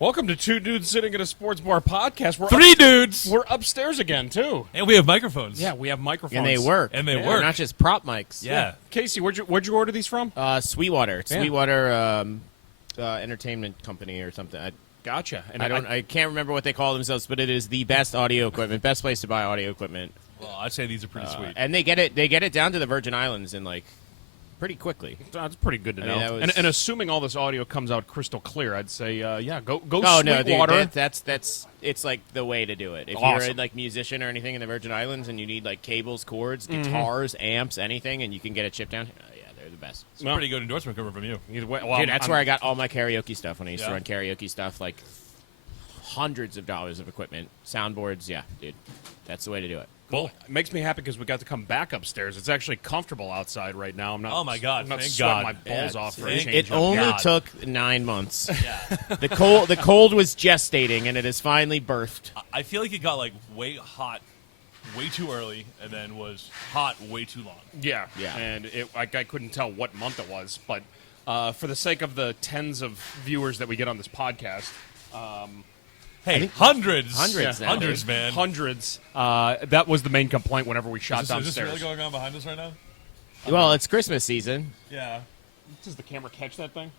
Welcome to Two Dudes Sitting at a Sports Bar podcast. Three dudes! We're upstairs again, too. And we have microphones. Yeah, we have microphones. And they work. Work. They're not just prop mics. Yeah. Casey, where'd you order these from? Sweetwater. Yeah. Sweetwater Entertainment Company or something. Gotcha. And I can't remember what they call themselves, but it is the best audio equipment, best place to buy audio equipment. Well, I'd say these are pretty sweet. And they get it down to the Virgin Islands in pretty quickly. That's pretty good to know. mean, that was- and assuming all this audio comes out crystal clear, I'd say, go Oh no, Sweetwater. dude, that's it's like the way to do it. If Awesome. you're a musician or anything in the Virgin Islands and you need cables, cords, guitars, amps, anything, and you can get it shipped down, yeah, they're the best. It's a pretty good endorsement coming from you. Either way, Dude, that's where I got all my karaoke stuff when I used to Yeah. run karaoke stuff, hundreds of dollars of equipment, soundboards. Yeah, dude, that's the way to do it. Well, it makes me happy because we got to come back upstairs. It's actually comfortable outside right now. I'm not. Oh, my God, I'm not thank sweating God. my balls off for a thank- change. It up. only God. took 9 months. Yeah. The cold was gestating, and it is finally birthed. I feel like it got way hot way too early and then was hot way too long. Yeah, Yeah. And I couldn't tell what month it was, but for the sake of the tens of viewers that we get on this podcast, Hey, hundreds. Hundreds now, Hundreds, dude. man. hundreds. That was the main complaint whenever we shot Is downstairs. this really going on behind us right now? Well, it's Christmas season. Yeah. Does the camera catch that thing?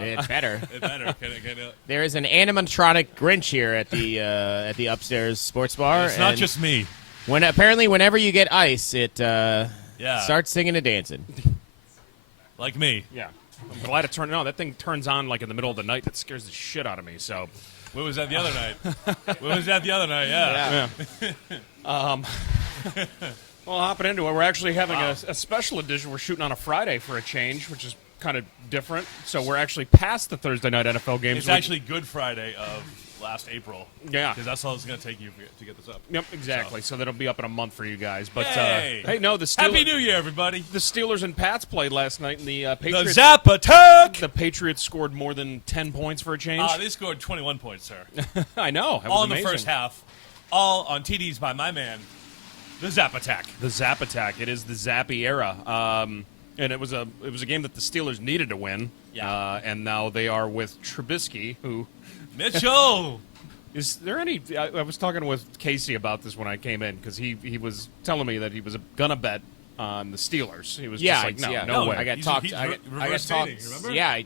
It's better. It better. Can it? There is an animatronic Grinch here at the upstairs sports bar. It's not and just me. apparently whenever you get ice, it Yeah. starts singing and dancing. Like me. Yeah. I'm glad it turned. No, that thing turns on in the middle of the night. That scares the shit out of me. So. When was that the other night? When was that the other night? Yeah. Well, hopping into it, we're actually having a special edition. We're shooting on a Friday for a change, which is kind of different. So we're actually past the Thursday night NFL games. It's actually Good Friday of last April. Yeah. Because that's all it's going to take you to get this up. Yep, exactly. So that'll be up in a month for you guys. But Yay! hey, no, the Steelers. Happy New Year, everybody. The Steelers and Pats played last night, and the The Patriots. Zap Attack! The Patriots scored more than 10 points for a change. They scored 21 points, sir. I know. That was All in the amazing. first half. All on TDs by my man, the Zap Attack. The Zap Attack. It is the Zappy era. And it was a game that the Steelers needed to win. Yeah. And now they are with Trubisky, who. Mitchell! Is there any? I was talking with Casey about this when I came in because he was telling me that he was gonna bet on the Steelers. He was just like, no way. I got He's- talked. he's I got reverse talked. dating, remember? Yeah,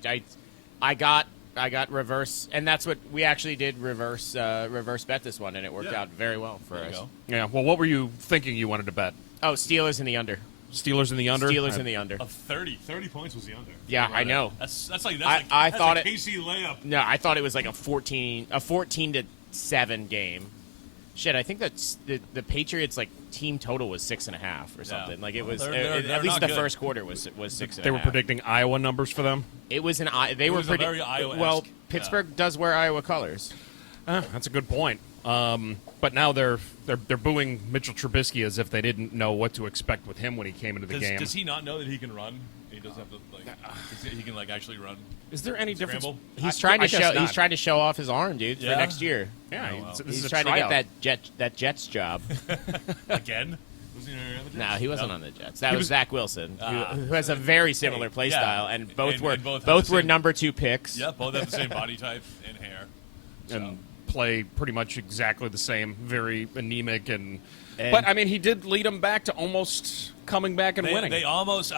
I got reverse, and that's what we actually did. Reverse bet this one, and it worked Yeah. out very well for There you us. go. Yeah. Well, what were you thinking you wanted to bet? Oh, Steelers in the under. Steelers in the under. Steelers in the under. Of 30 points was the under. Yeah, I know. That's I thought a it- KC layup. No, I thought it was like a 14-7 game. Shit, I think that's the Patriots team total was 6.5 or something. Like it was They're at least not the good. first quarter was 6.5. They were predicting Iowa numbers for them. It was an they It were was a very Iowa-esque. well. Pittsburgh does wear Iowa colors. That's a good point. But now they're booing Mitchell Trubisky as if they didn't know what to expect with him when he came into the game. Does he not know that he can run? He doesn't have to he can actually run. Is there any difference? Scramble? He's trying to I guess show. not. He's trying to show off his arm, dude, Yeah? for next year. Yeah, Oh, wow. this He's is a trying tryout. to get that Jets job. Again? Was he on the Jets? No, he wasn't on the Jets. That He was was- Zach Wilson, Ah. who has a very similar play yeah. style, and both And- were and both have both the were same- number 2 picks. Yeah, both have the same body type and hair. and play pretty much exactly the same, very anemic And- but I mean, he did lead them back to almost coming back and winning. They almost.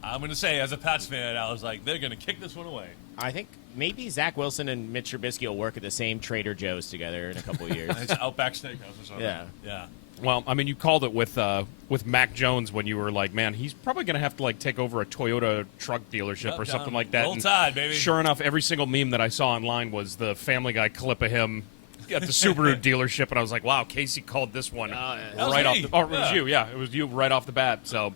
I'm going to say, as a Pats fan, I was like, they're going to kick this one away. I think maybe Zach Wilson and Mitch Trubisky will work at the same Trader Joe's together in a couple of years. It's Outback Steakhouse or something. Yeah. Yeah. Well, I mean, you called it with Mac Jones when you were like, man, he's probably going to have to take over a Toyota truck dealership Yep, or something down. like that. Roll And Tide, baby. Sure enough, every single meme that I saw online was the Family Guy clip of him at the Subaru dealership, and I was like, wow, Casey called this one yeah. That was right off. me. The, oh, it was Yeah. you, yeah, it was you right off the bat. So,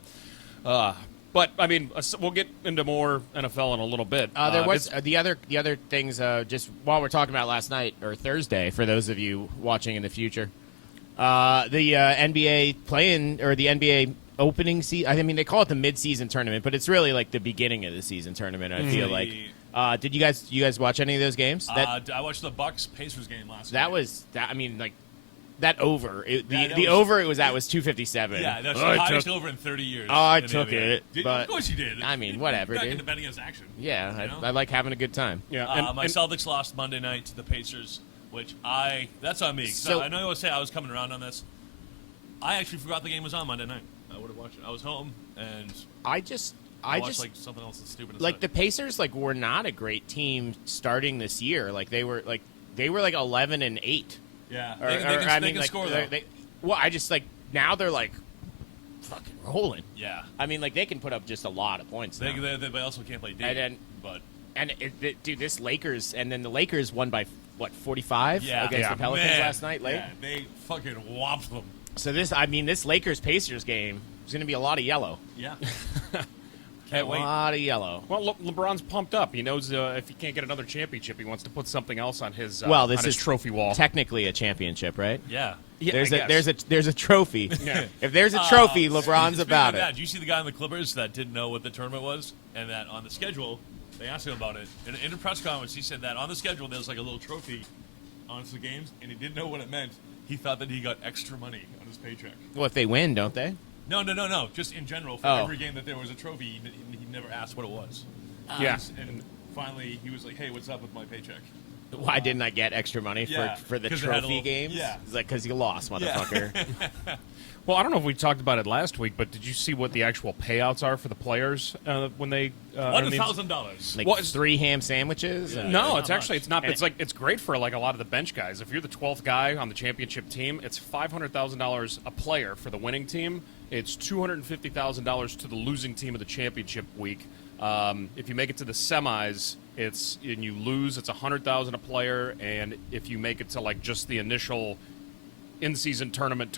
but I mean, we'll get into more NFL in a little bit. There was it's- the other things. Just while we're talking about last night or Thursday, for those of you watching in the future, the NBA play-in or the NBA opening season. I mean, they call it the mid-season tournament, but it's really like the beginning of the season tournament. I feel like. Did you guys watch any of those games? I watched the Bucks Pacers game last night. I mean, that over. The was- over it was at was 257. Yeah, that's Oh, the I highest took- over in 30 years. Oh, I in the took NBA. it, but- of course you did. I mean, whatever, Back dude. into betting as action. Yeah, You know? I like having a good time. Yeah, My Celtics lost Monday night to the Pacers, which that's on me. So- I know you always say I was coming around on this. I actually forgot the game was on Monday night. I would have watched it. I was home, and I just watched like something else that's stupid. like the Pacers were not a great team starting this year. They were 11-8. yeah, Or, they can like, score though. well, I just now they're like fucking rolling. Yeah, I mean, they can put up just a lot of points. they now. also can't play D. And then- but Dude, this Lakers, and then the Lakers won by what 45 yeah, against the Pelicans Man, last night late. Yeah, they fucking whopped them. So this Lakers Pacers game is going to be a lot of yellow. Yeah, A can't wait. lot of yellow. Well, LeBron's pumped up. He knows if he can't get another championship, he wants to put something else on his Well, this on his is trophy wall. Technically a championship, right? Yeah. Yeah, there's I a guess. there's a trophy. Yeah. If there's a trophy, Speaking LeBron's of about that, it. did you see the guy in the Clippers that didn't know what the tournament was, and that on the schedule they asked him about it in a press conference? He said that on the schedule there's like a little trophy on the games, and he didn't know what it meant. He thought that he got extra money on his paycheck. Well, if they win, don't they? No. Just in general, for Oh. every game that there was a trophy, he never asked what it was. Yeah. And finally, he was like, "Hey, what's up with my paycheck?" Why didn't I get extra money Yeah, for the 'cause they had a trophy little- games? yeah. It's like because you lost, motherfucker. Well, I don't know if we talked about it last week, but did you see what the actual payouts are for the players when they earn these- $1,000. Like Well, it's- 3 ham sandwiches. Yeah. and- No, not it's actually much. it's not. And It's like it's great for like a lot of the bench guys. If you're the 12th guy on the championship team, it's $500,000 a player for the winning team. It's $250,000 to the losing team of the championship week. If you make it to the semis, and you lose, it's $100,000 a player. And if you make it to like just the initial in-season tournament.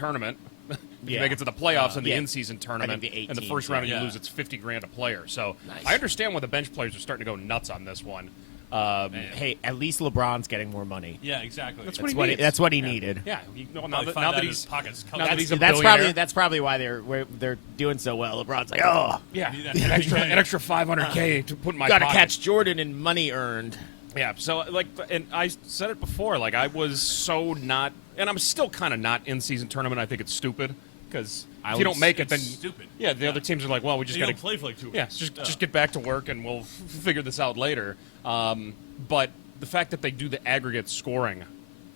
If you Yeah. make it to the playoffs and the yeah. in-season tournament, the 8 and the teams, first round yeah. you lose, it's $50,000 a player. So Nice. I understand why the bench players are starting to go nuts on this one. Hey, at least LeBron's getting more money. Yeah, exactly. That's That's he what needs. that's what he needed. Yeah, now Probably that, find now out that his he's pockets. now that he's a That's billionaire, probably why they're doing so well. LeBron's like, oh, yeah, Need that an extra $500K to put in my got to pocket. catch Jordan and money earned. Yeah, so like, and I said it before, like I was so not, and I'm still kind of not in season tournament. I think it's stupid because if you don't make it, then It's stupid. yeah, the other teams are like, well, we just You got don't to play for like 2 weeks. yeah, just get back to work and we'll figure this out later. But the fact that they do the aggregate scoring,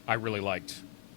I really liked.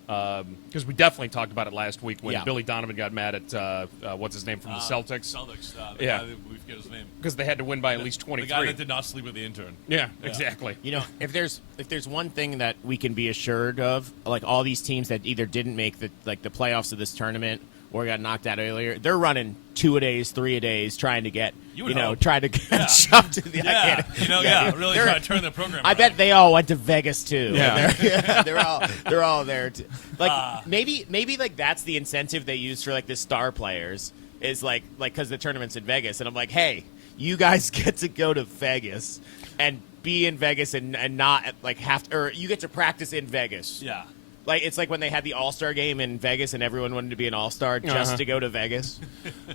Because we definitely talked about it last week when Yeah. Billy Donovan got mad at what's his name from the Celtics Celtics. The Yeah. guy that we forget his name. because they had to win by at least The 23. guy that did not sleep with the intern. Yeah, exactly. You know, if there's one thing that we can be assured of, like all these teams that either didn't make the playoffs of this tournament or got knocked out earlier, they're running 2-a-days, 3-a-days, trying to get You would hope. trying to get Yeah. shoved to the Yeah, really They're- trying to turn the program. I around. bet they all went to Vegas too. Yeah. They're all there. Like maybe like that's the incentive they use for like the star players is like because the tournament's in Vegas, and I'm like, hey, you guys get to go to Vegas and be in Vegas and not like have to, or you get to practice in Vegas. Yeah. Like it's like when they had the All-Star game in Vegas and everyone wanted to be an All-Star just Uh-huh. to go to Vegas.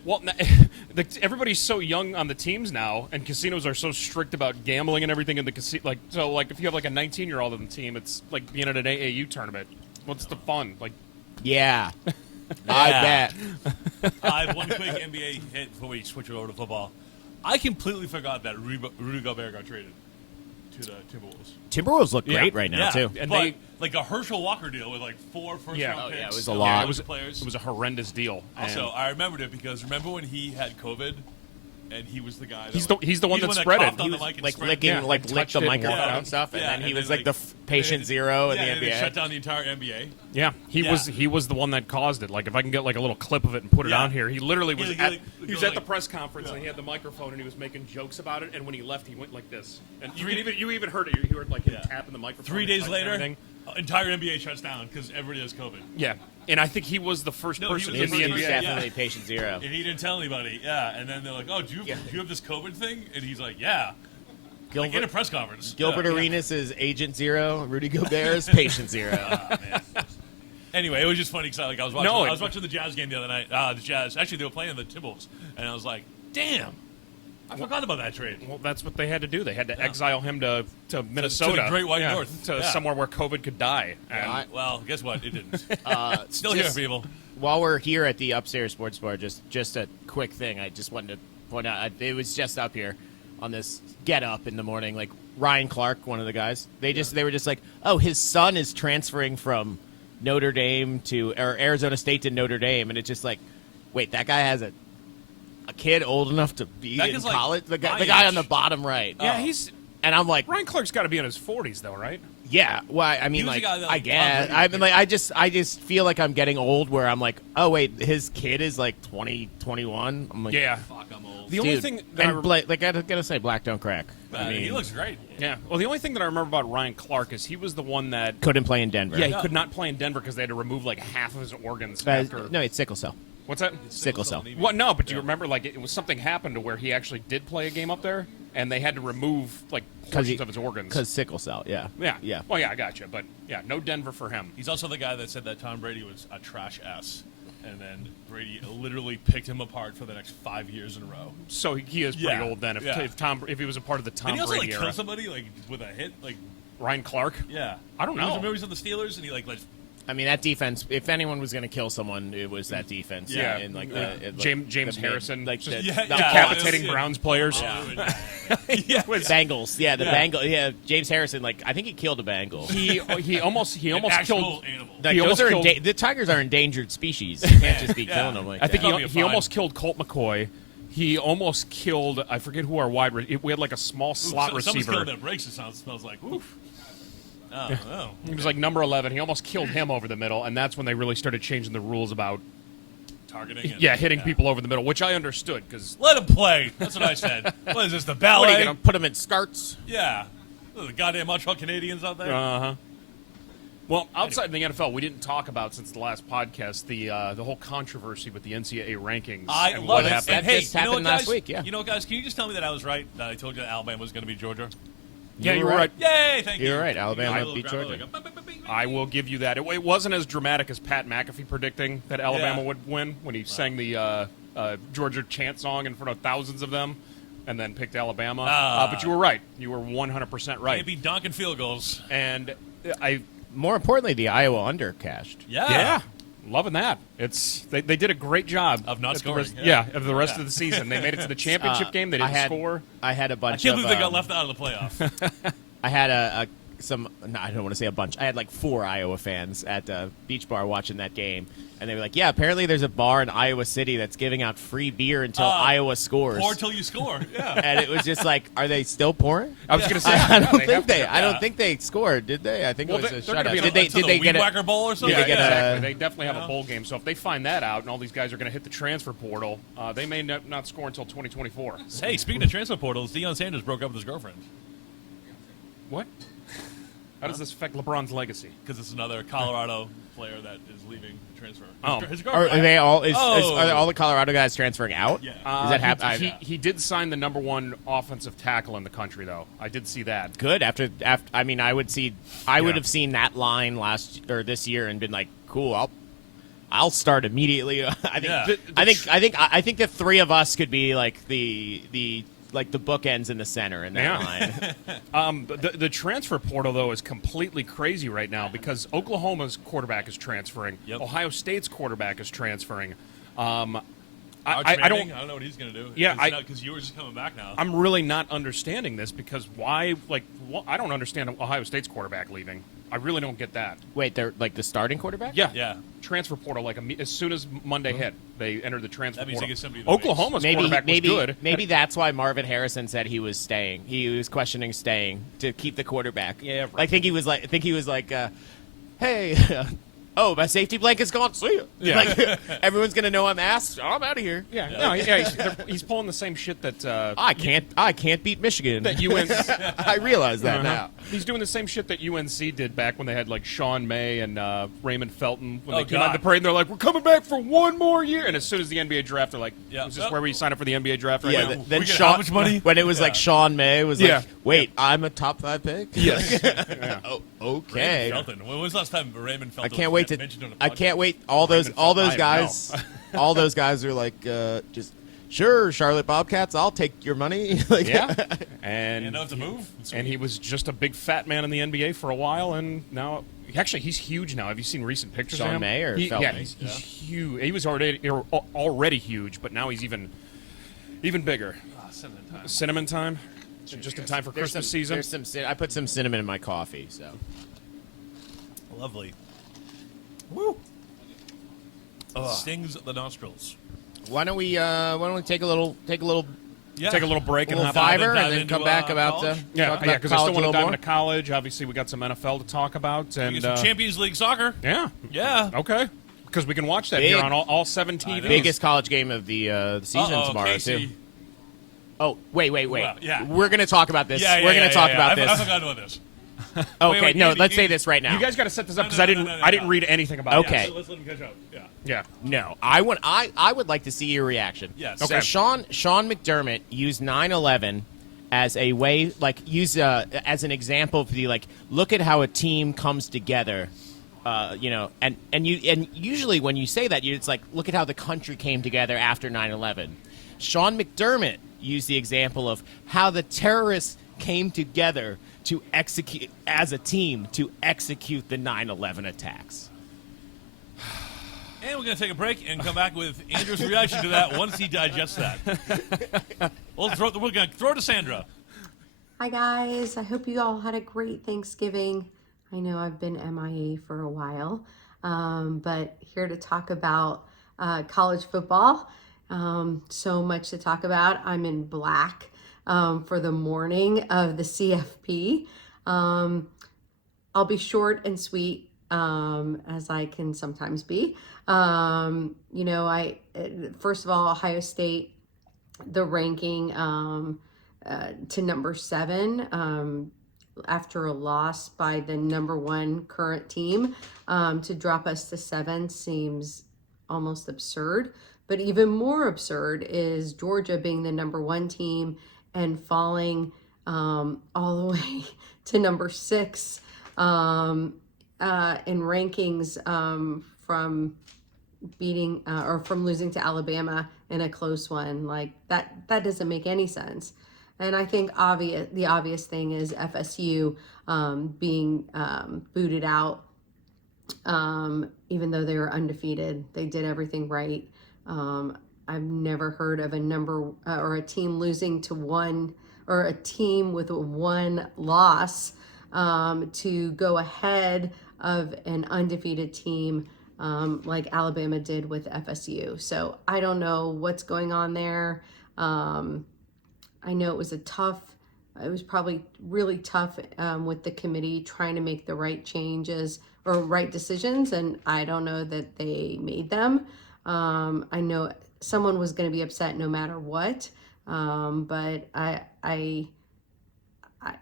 Well, everybody's so young on the teams now, and casinos are so strict about gambling and everything in the casino. Like, so, like, if you have like a 19-year-old on the team, it's like being at an AAU tournament. What's the fun? Like, Yeah. I Yeah. bet. I have one quick NBA hit before we switch it over to football. I completely forgot that Rudy Gobert got traded to the Timberwolves. Timberwolves look Yeah. great right now yeah, too. And but they- like a Herschel Walker deal with like 4 first Yeah. round Oh, picks. yeah, it was a and lot. bunch it was of players. it was a horrendous deal. Also, And I remembered it because remember when he had COVID, and he was the guy. That he's the one that spread it. coughed on He the was, mic and Like spread it. licking, Yeah, like and lick touched the it and microphone walked out. and stuff, and Yeah, then he and was then, like the patient zero in yeah, the and they NBA. shut down the entire NBA. yeah, he Yeah. was the one that caused it. Like, if I can get like a little clip of it and put it Yeah. on here, he literally was He at like- he was go at the like- press conference and he had the microphone and he was making jokes about it. And when he left, he went like this. And you even heard it. You heard like him Yeah. tapping the microphone. 3 and days touching later, everything. entire NBA shuts down because everybody has COVID. Yeah, and I think he was the first No, he person was in the the first NBA. person, definitely patient zero. And he didn't tell anybody. Yeah, and then they're like, "Oh, do you have this COVID thing?" And he's like, "Yeah." Like in a press conference. Gilbert Yeah. Arenas is agent zero. Rudy Gobert is patient zero. Ah, man. Anyway, it was just funny because I was watching. No, I was watching the Jazz game the other night. The Jazz actually they were playing the Timberwolves, and I was like, "Damn, I forgot about that trade. Well, that's what they had to do. They had to exile him to Minnesota, the Great White North. to Yeah. somewhere where COVID could die. And Well, guess what? It didn't. Still just- here, people. While we're here at the upstairs sports bar, just a quick thing. I just wanted to point out. It was just up here on this get up in the morning. Like Ryan Clark, one of the guys. They were just like, oh, his son is transferring from Notre Dame or Arizona State to Notre Dame, and it's just like, wait, that guy has a kid old enough to be That in kid's like college. The my guy age. on the bottom right. yeah, And I'm like, Ryan Clark's got to be in his 40s though, right? yeah. Well, I mean, He was like, the guy that, I like, guess. Tom I Brady mean, like, I just feel like I'm getting old. Where I'm like, oh wait, his kid is like 20, 21. I'm like, Yeah. Fuck, I'm old. The only dude. thing that And like, I gotta say, black don't crack. I mean, he looks great. yeah. Well, the only thing that I remember about Ryan Clark is he was the one that couldn't play in Denver. he could not play in Denver because they had to remove like half of his organs Uh, after. no, it's sickle cell. What's that? Sickle cell. anemia. What? No, but do you remember like it was something happened to where he actually did play a game up there, and they had to remove like portions of his organs. Because sickle cell. Yeah. Yeah. Yeah. Well, yeah, I got you, but yeah, no Denver for him. He's also the guy that said that Tom Brady was a trash ass, and then Brady literally picked him apart for the next 5 years in a row. So he is pretty Yeah. old then. Yeah. If he was a part of the Tom Did he also Brady like era. kill somebody like with a hit? Like, Ryan Clark. yeah, I don't know. Remember he was on the Steelers and he like I mean, that defense. If anyone was going to kill someone, it was that defense. Yeah. And like Yeah. the James the Harrison, like just the, decapitating yeah. Browns players. yeah. Bengals. Yeah, the Yeah. Bengal. Yeah, James Harrison. Like, I think he killed a Bengal. He almost actual killed. animal. Like, he those almost are killed- the tigers are endangered species. You can't just be Yeah. killing them like I think that. That'd be he a almost fine. killed Colt McCoy. He almost killed. I forget who our we had like a small slot Someone's receiver. killing that breaks. It smells like oof. Oh, no. He was like number 11. He almost killed him over the middle, and that's when they really started changing the rules about Targeting. And, hitting people over the middle, which I understood because Let him play. That's what I said. What is this? The What ballet? are you going to put them in skirts? Yeah. The goddamn Montreal Canadiens out there. Well, outside the NFL, we didn't talk about since the last podcast the whole controversy with the NCAA rankings. I and love what it. happened. And That hey, just you know happened what, last guys? week, yeah. You know what, guys? Can you just tell me that I was right? That I told you that Alabama was going to beat Georgia? Yeah, you were right. Yay! Thank you. You're right. Alabama I will beat grab it Georgia. like a bing, bing, bing, bing. I will give you that. It wasn't as dramatic as Pat McAfee predicting that Alabama Yeah. would win when he sang the Georgia chant song in front of thousands of them and then picked Alabama. But you were right. You were 100% right. Can't be donking field goals. And I More importantly, the Iowa under cashed. Yeah. loving that. They did a great job Of not at the scoring, rest- yeah. of the rest Yeah. of the season. They made it to the championship game. They I didn't had, score. I had a I bunch can't of. believe they got left out of the playoff. I had some. No, I don't want to say a bunch. I had like 4 Iowa fans at Beach Bar watching that game, and they were like, "Yeah, apparently there's a bar in Iowa City that's giving out free beer until Iowa scores." Pour till you score. Yeah. And it was just like, are they still pouring? I was going to say, I don't have think to. they. I don't think they scored, did they? I think Well, it was a they're gonna be shutout. in a- Did Until they the get Weed a? Whacker Bowl or something? Yeah, they get exactly. a- They definitely have Yeah. a bowl game. So if they find that out and all these guys are going to hit the transfer portal, they may not score until 2024. Hey, speaking of transfer portals, Deion Sanders broke up with his girlfriend What? How does this affect LeBron's legacy? because it's another Colorado player that is leaving to transfer. Oh. His Are girlfriend. they all? Oh. Are all the Colorado guys transferring out? Yeah. Is that happening? He did sign the number 1 offensive tackle in the country, though. I did see that. Good after. I mean, I would have seen that line this year and been like, cool. I'll start immediately. I think. Yeah. I think the 3 of us could be like the bookends in the center in that Yeah. line. The transfer portal, though, is completely crazy right now because Oklahoma's quarterback is transferring. Yep. Ohio State's quarterback is transferring. Arch I don't. Manning, I don't know what he's going to do. Yeah, because you were just coming back now. I'm really not understanding this because why? I don't understand Ohio State's quarterback leaving. I really don't get that. Wait, they're like the starting quarterback? Yeah, Yeah. Transfer portal. As soon as Monday hit, they entered the transfer That means portal. they get somebody that Oklahoma's quarterback was good. Maybe that's why Marvin Harrison said he was staying. He was questioning staying to keep the quarterback. Yeah, right. I think he was like, hey, oh, my safety blanket's gone. See ya. Yeah. Like, everyone's gonna know I'm asked. I'm out of here. Yeah, no, he's pulling the same shit that I can't beat Michigan. that UNC. I realize that Uh-huh. now. He's doing the same shit that UNC did back when they had like Sean May and Raymond Felton when Oh, they came out God. the parade. And they're like, "We're coming back for one more year." And as soon as the NBA draft, they're like, Yeah. "Is this where we sign up for the NBA draft right Yeah, now?" then we get Sean, how much money? when it was like Sean May was Yeah. like, wait, I'm a top 5 pick. Yes. Oh, Raymond okay. Felton. When was the last time Raymond Felton I can't wait to. mentioned on a I podcast? can't wait. All those Raymond Felton, guys. All those guys are like just Sure, Charlotte Bobcats, I'll take your money. Like, Yeah, And know it's a move. and he was just a big fat man in the NBA for a while, and now actually he's huge now. Have you seen recent pictures Sean of him? May or Yeah, Felton? he's huge. He was already huge, but now he's even bigger. Cinnamon time, just in time for Christmas season. I put some cinnamon in my coffee, so. Lovely. Woo. Stings the nostrils. Why don't we take a little Yeah. Take a little break and little hop out. fiver, dive and then into, come back about college? Yeah, because because I still want to dive into college. Obviously, we got some NFL to talk about, We and get some Champions League soccer. yeah, Yeah. okay, because we can watch that Big- here on all 7 TVs. biggest college game of the season Uh-oh, tomorrow Casey. too. Oh, wait. Well, yeah. We're going to talk about this. Yeah, We're going to talk about I this. forgot about this. Okay, wait, no, Andy, let's you- say this right now. You guys got to set this up because No, I no, didn't. no, no, I didn't no. read anything about Okay. it. So let's let him catch up. Yeah. Yeah. No, I would like to see your reaction. Yes. So Okay. Sean McDermott used 9/11 as a way, like, as an example for the, like, look at how a team comes together. And usually when you say that, it's like, look at how the country came together after 9/11. Sean McDermott used the example of how the terrorists came together to execute as a team to execute the 9/11 attacks. And we're going to take a break and come back with Andrew's reaction to that once he digests that. we're going to throw it to Sandra. Hi guys, I hope you all had a great Thanksgiving. I know I've been MIA for a while, but here to talk about college football. So much to talk about. I'm in black for the morning of the CFP. I'll be short and sweet, as I can sometimes be. First of all, Ohio State, the ranking to number 7 after a loss by the number 1 current team, to drop us to 7 seems almost absurd. But even more absurd is Georgia being the number 1 team and falling all the way to number 6 in rankings, from beating or from losing to Alabama in a close one. Like that doesn't make any sense. And I think the obvious thing is FSU being booted out, even though they were undefeated. They did everything right. I've never heard of a team losing to one, or a team with 1 loss to go ahead of an undefeated team like Alabama did with FSU. So I don't know what's going on there. I know it was probably really tough with the committee trying to make the right changes or right decisions, and I don't know that they made them. I know someone was going to be upset no matter what, but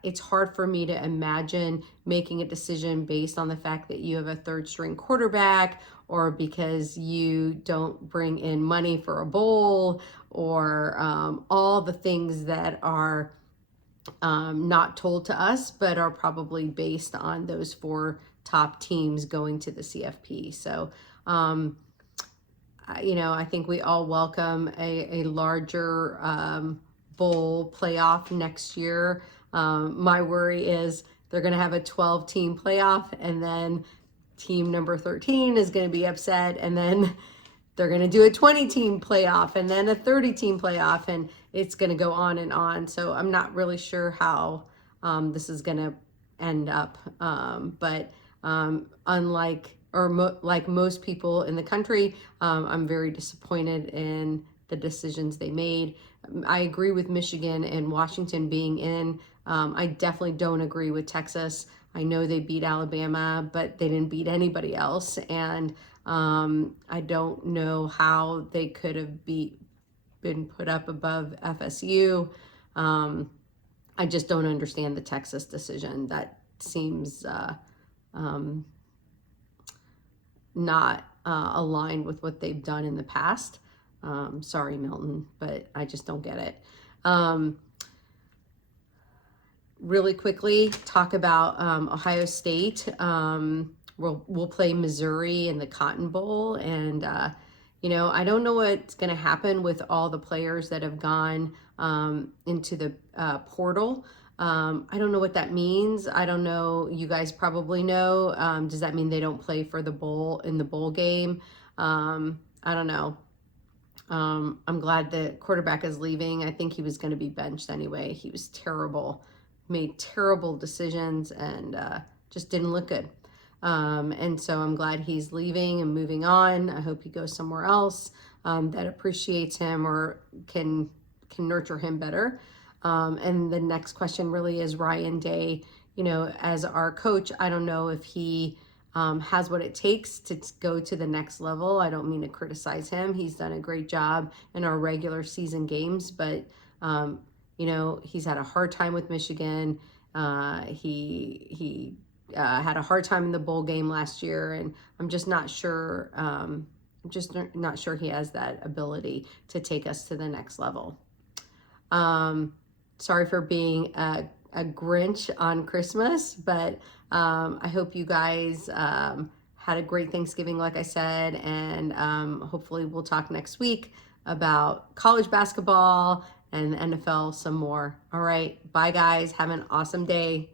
it's hard for me to imagine making a decision based on the fact that you have a 3rd string quarterback, or because you don't bring in money for a bowl, or all the things that are not told to us, but are probably based on those 4 top teams going to the CFP. So, I think we all welcome a larger bowl playoff next year. My worry is they're going to have a 12-team playoff, and then team number 13 is going to be upset, and then they're going to do a 20-team playoff, and then a 30-team playoff, and it's going to go on and on. So I'm not really sure how this is going to end up. But like most people in the country, I'm very disappointed in the decisions they made. I agree with Michigan and Washington being in. I definitely don't agree with Texas. I know they beat Alabama, but they didn't beat anybody else. And I don't know how they could have been put up above FSU. I just don't understand the Texas decision. That seems not aligned with what they've done in the past. Sorry, Milton, but I just don't get it. Really quickly, talk about Ohio State. We'll play Missouri in the Cotton Bowl, and I don't know what's going to happen with all the players that have gone into the portal. I don't know what that means. I don't know. You guys probably know. Does that mean they don't play for the bowl in the bowl game? I don't know. I'm glad the quarterback is leaving. I think he was going to be benched anyway. He was terrible, made terrible decisions, and just didn't look good. And so I'm glad he's leaving and moving on. I hope he goes somewhere else that appreciates him or can nurture him better. And the next question really is Ryan Day. As our coach, I don't know if he has what it takes to go to the next level. I don't mean to criticize him. He's done a great job in our regular season games, but he's had a hard time with Michigan. He had a hard time in the bowl game last year, and I'm just not sure. Not sure he has that ability to take us to the next level. Sorry for being a Grinch on Christmas, but I hope you guys had a great Thanksgiving, like I said, and hopefully we'll talk next week about college basketball and the NFL some more. All right, bye guys. Have an awesome day.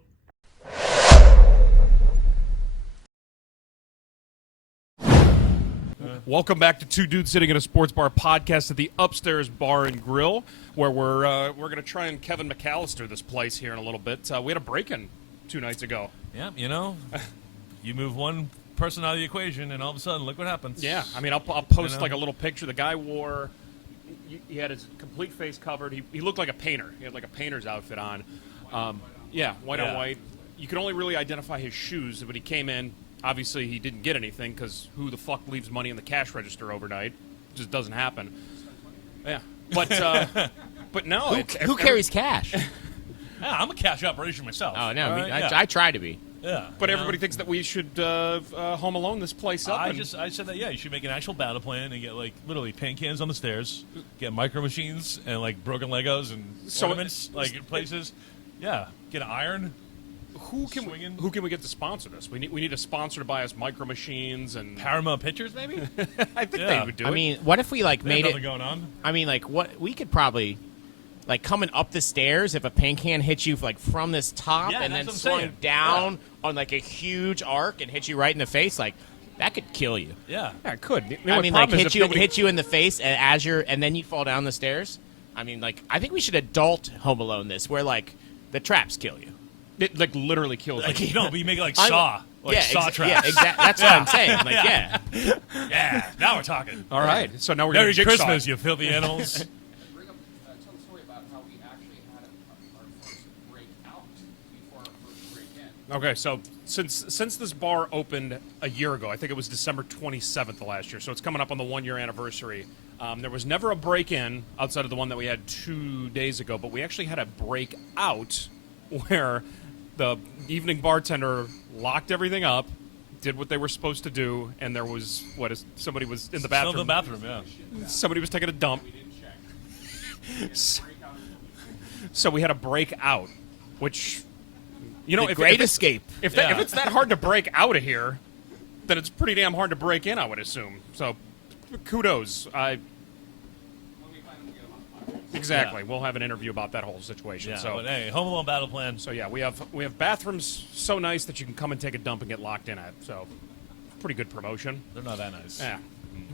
Welcome back to Two Dudes Sitting in a Sports Bar podcast at the Upstairs Bar and Grill, where we're going to try and Kevin McAllister this place here in a little bit. We had a break-in 2 nights ago. Yeah, you move one person out of the equation, and all of a sudden, look what happens. Yeah, I mean, I'll post like a little picture. The guy he had his complete face covered. He looked like a painter. He had like a painter's outfit on. White on white. You could only really identify his shoes, but he came in. Obviously, he didn't get anything because who the fuck leaves money in the cash register overnight? It just doesn't happen. Yeah, but no. Who carries cash? Yeah, I'm a cash operation myself. Oh no, Right? I try to be. Yeah, But everybody thinks that we should Home Alone this place up. I said that. Yeah, you should make an actual battle plan and get like literally paint cans on the stairs, get micro machines and like broken Legos and ornaments like places. Yeah, get an iron. Who can we get to sponsor this? We need a sponsor to buy us micro machines and Paramount Pictures, maybe. I think they would do it. I mean, what if we like made it? Going on. I mean, like what we could probably. Like coming up the stairs, if a paint can hits you like from this top and then swung down on like a huge arc and hit you right in the face, like that could kill you. Yeah, it could. I mean, like hit you in the face and then you fall down the stairs. I mean, like I think we should adult Home Alone this, where like the traps kill you. It like literally kills you. But you make it like Saw. Saw traps. Yeah, exactly. That's what I'm saying. Like, yeah. Now we're talking. All right. So now we're Merry going to Christmas, you filthy animals. Tell the story about how we actually had our first break out before our first break in. Okay, so since this bar opened a year ago, I think it was December 27th of last year, so it's coming up on the 1-year anniversary. There was never a break-in outside of the one that we had 2 days ago, but we actually had a break-out where the evening bartender locked everything up, did what they were supposed to do, and there was somebody was in the bathroom. Still in the bathroom, yeah. Somebody was taking a dump. So we had a break out, which great escape. If it's that hard to break out of here, then it's pretty damn hard to break in, I would assume. So kudos. Exactly. Yeah. We'll have an interview about that whole situation. Yeah, so but hey, Home Alone battle plan. So yeah, we have bathrooms so nice that you can come and take a dump and get locked in at. So pretty good promotion. They're not that nice. Yeah.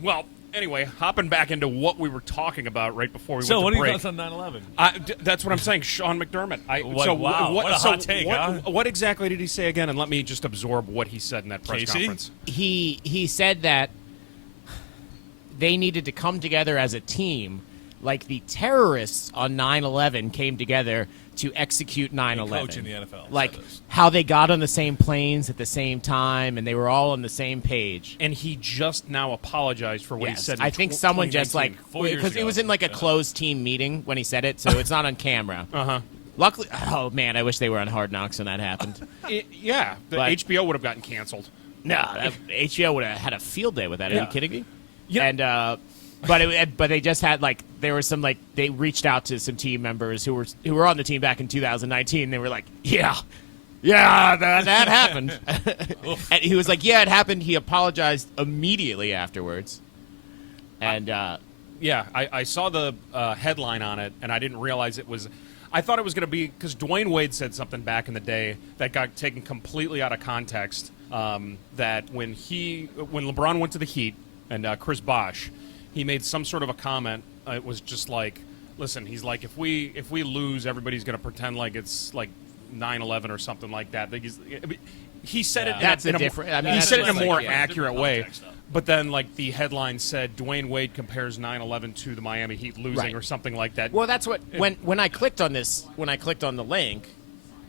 Well, anyway, hopping back into what we were talking about right before we went to break. So what are your thoughts on 9/11? That's what I'm saying, Sean McDermott. What a hot take, huh? What exactly did he say again? And let me just absorb what he said in that press conference. He said that they needed to come together as a team, like the terrorists on 9/11 came together to execute 9/11. Coach in the NFL. Like how they got on the same planes at the same time, and they were all on the same page. And he just now apologized for what he said. I think someone just like, 4 years because it ago. was in like a closed team meeting when he said it, so it's not on camera. Luckily, oh man, I wish they were on Hard Knocks when that happened. Yeah, HBO would have gotten canceled. No, HBO would have had a field day with that. Are you kidding me? Yeah. And but they just had like there was some like they reached out to some team members who were on the team back in 2019. They were like, yeah, that happened. And he was like, yeah, it happened. He apologized immediately afterwards. And Yeah, I saw the headline on it, and I didn't realize it was. I thought it was going to be because Dwayne Wade said something back in the day that got taken completely out of context. That when LeBron went to the Heat and Chris Bosh, he made some sort of a comment. It was just like, listen, he's like, if we lose, everybody's going to pretend like it's like 9/11 or something like that. He said it. That's in a different. I mean, he that's said it in a like, more yeah. accurate Different way. context, though. But then, like, the headline said, Dwayne Wade compares 9/11 to the Miami Heat losing Right. or something like that. Well, that's what when I clicked on this, when I clicked on the link,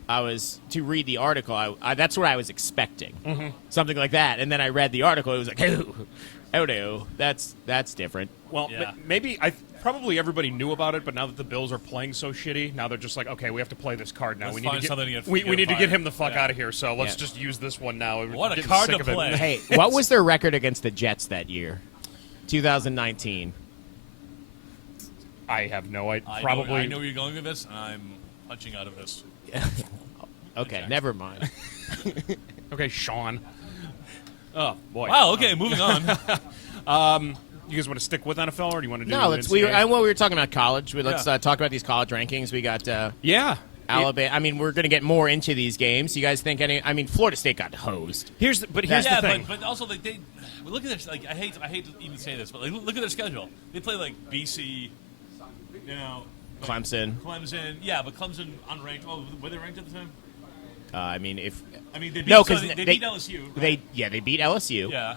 I was to read the article. I that's what I was expecting, something like that. And then I read the article. It was like, oh no, that's different. Well, Yeah. maybe probably everybody knew about it, but now that the Bills are playing so shitty, now they're just like, okay, we have to play this card now. Let's we need find to something to get- we get need to fired. get him the fuck Yeah. out of here. So let's Yeah. just use this one now. We're What a getting card sick to of it. play. Hey, what was their record against the Jets that year? 2019. I have no idea. I Probably. know where you're going with this, and I'm punching out of this. Okay, never mind. Okay, Sean. Oh boy. Wow. Okay, moving on. You guys want to stick with NFL, or do you want to do? No, let's. We NCAA? were talking about college. Let's Yeah. talk about these college rankings. We got Yeah. Alabama. I mean, we're going to get more into these games. You guys think any? I mean, Florida State got hosed. Here's the yeah, thing. but also like they look at this. Like I hate to even say this, but like, look at their schedule. They play like BC, you know, like Clemson. Clemson. Yeah, but Clemson unranked. Oh, were they ranked at the time? I mean, if I mean, they beat, no, so because they beat LSU. Right? they beat LSU. Yeah.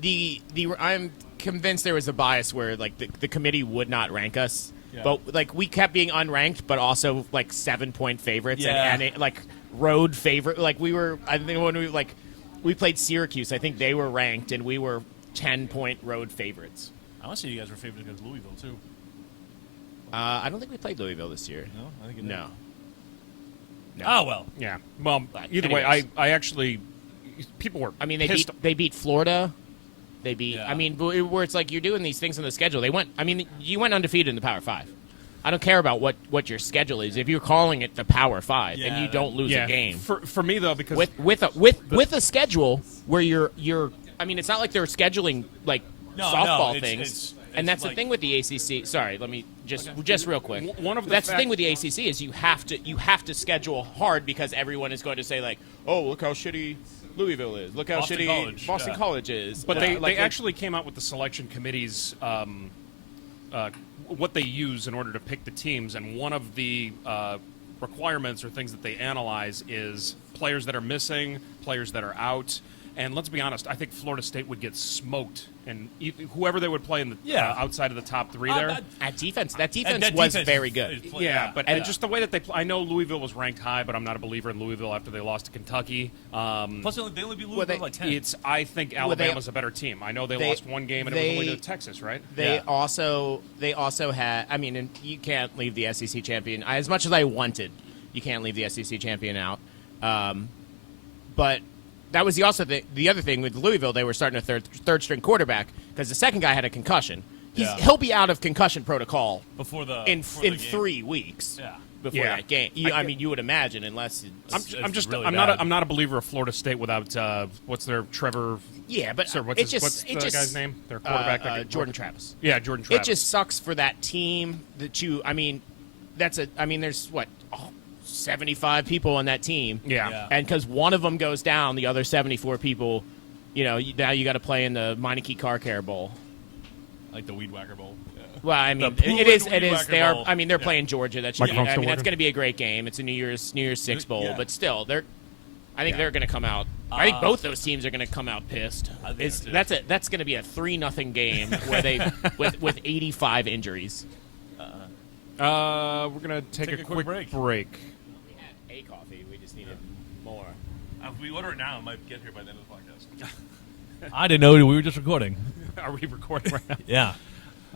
The I'm convinced there was a bias where like the committee would not rank us, Yeah. but like we kept being unranked, but also like 7-point favorites Yeah. and it, like road favorite. Like we were, I think when we played Syracuse, I think they were ranked and we were 10-point road favorites. I want to say you guys were favored against Louisville too. I don't think we played Louisville this year. No, I think it No. No. Oh well. Yeah. Well, But either way, anyways. I actually people were. I mean, they pissed. beat Florida. They beat. Yeah. I mean, where it's like you're doing these things on the schedule. They went. I mean, you went undefeated in the Power Five. I don't care about what your schedule is. If you're calling it the Power Five Yeah, and you that- don't lose Yeah. a game For me though, because with a schedule where you're. I mean, it's not like they're scheduling like No, softball no, things. it's and that's like- the thing with the ACC. Sorry, let me just real quick. One of the that's the fact- thing with the ACC is you have to schedule hard because everyone is going to say like, oh, look how shitty Louisville is. Look how Boston shitty College, Boston yeah. College is. But Yeah, they actually came out with the selection committee's what they use in order to pick the teams, and one of the requirements or things that they analyze is players that are missing, players that are out. And let's be honest, I think Florida State would get smoked, and whoever they would play in the Yeah. Outside of the top three there. At defense, that defense that was defense very is- good. is- Yeah, but And- just the way that they play. I know Louisville was ranked high, but I'm not a believer in Louisville after they lost to Kentucky. Plus, they only beat Louisville they- by 10. I think Alabama's a better team. I know they lost one game and it was only to Texas, right? They Yeah. also had. I mean, and you can't leave the SEC champion. As much as I wanted, you can't leave the SEC champion out. But that was the other thing with Louisville. They were starting a third string quarterback because the second guy had a concussion. Yeah. He'll be out of concussion protocol before the in before the game. 3 weeks. Yeah. Before Yeah. that game, I mean, you would imagine, unless it's, really I'm bad. not a believer of Florida State without what's their Trevor. yeah, but Sir, what's it just what's it the just, guy's name? Their quarterback, Jordan Travis. Yeah, Jordan Travis. It just sucks for that team that you. I mean, there's what 75 people on that team. Yeah. Yeah. And because one of them goes down, the other 74 people, now you got to play in the Meineke Car Care Bowl. Like the Weed Whacker Bowl. Yeah. Well, I mean, The it is. Poolin It Weed is. Whacker They are. Bowl. I mean, they're Yeah. playing Georgia. That should. Microphone I still mean, that's working? going to be a great game. It's a New Year's Six bowl, Yeah. but still, I think they're going to come out. I think both those teams are going to come out pissed. I think so, too. That's going to be a 3-0 game where they with 85 injuries. We're gonna take a quick break. We had a coffee. We just needed more. If we order it now, it might get here by the end of the podcast. I didn't know we were just recording. Are we recording right now? Yeah.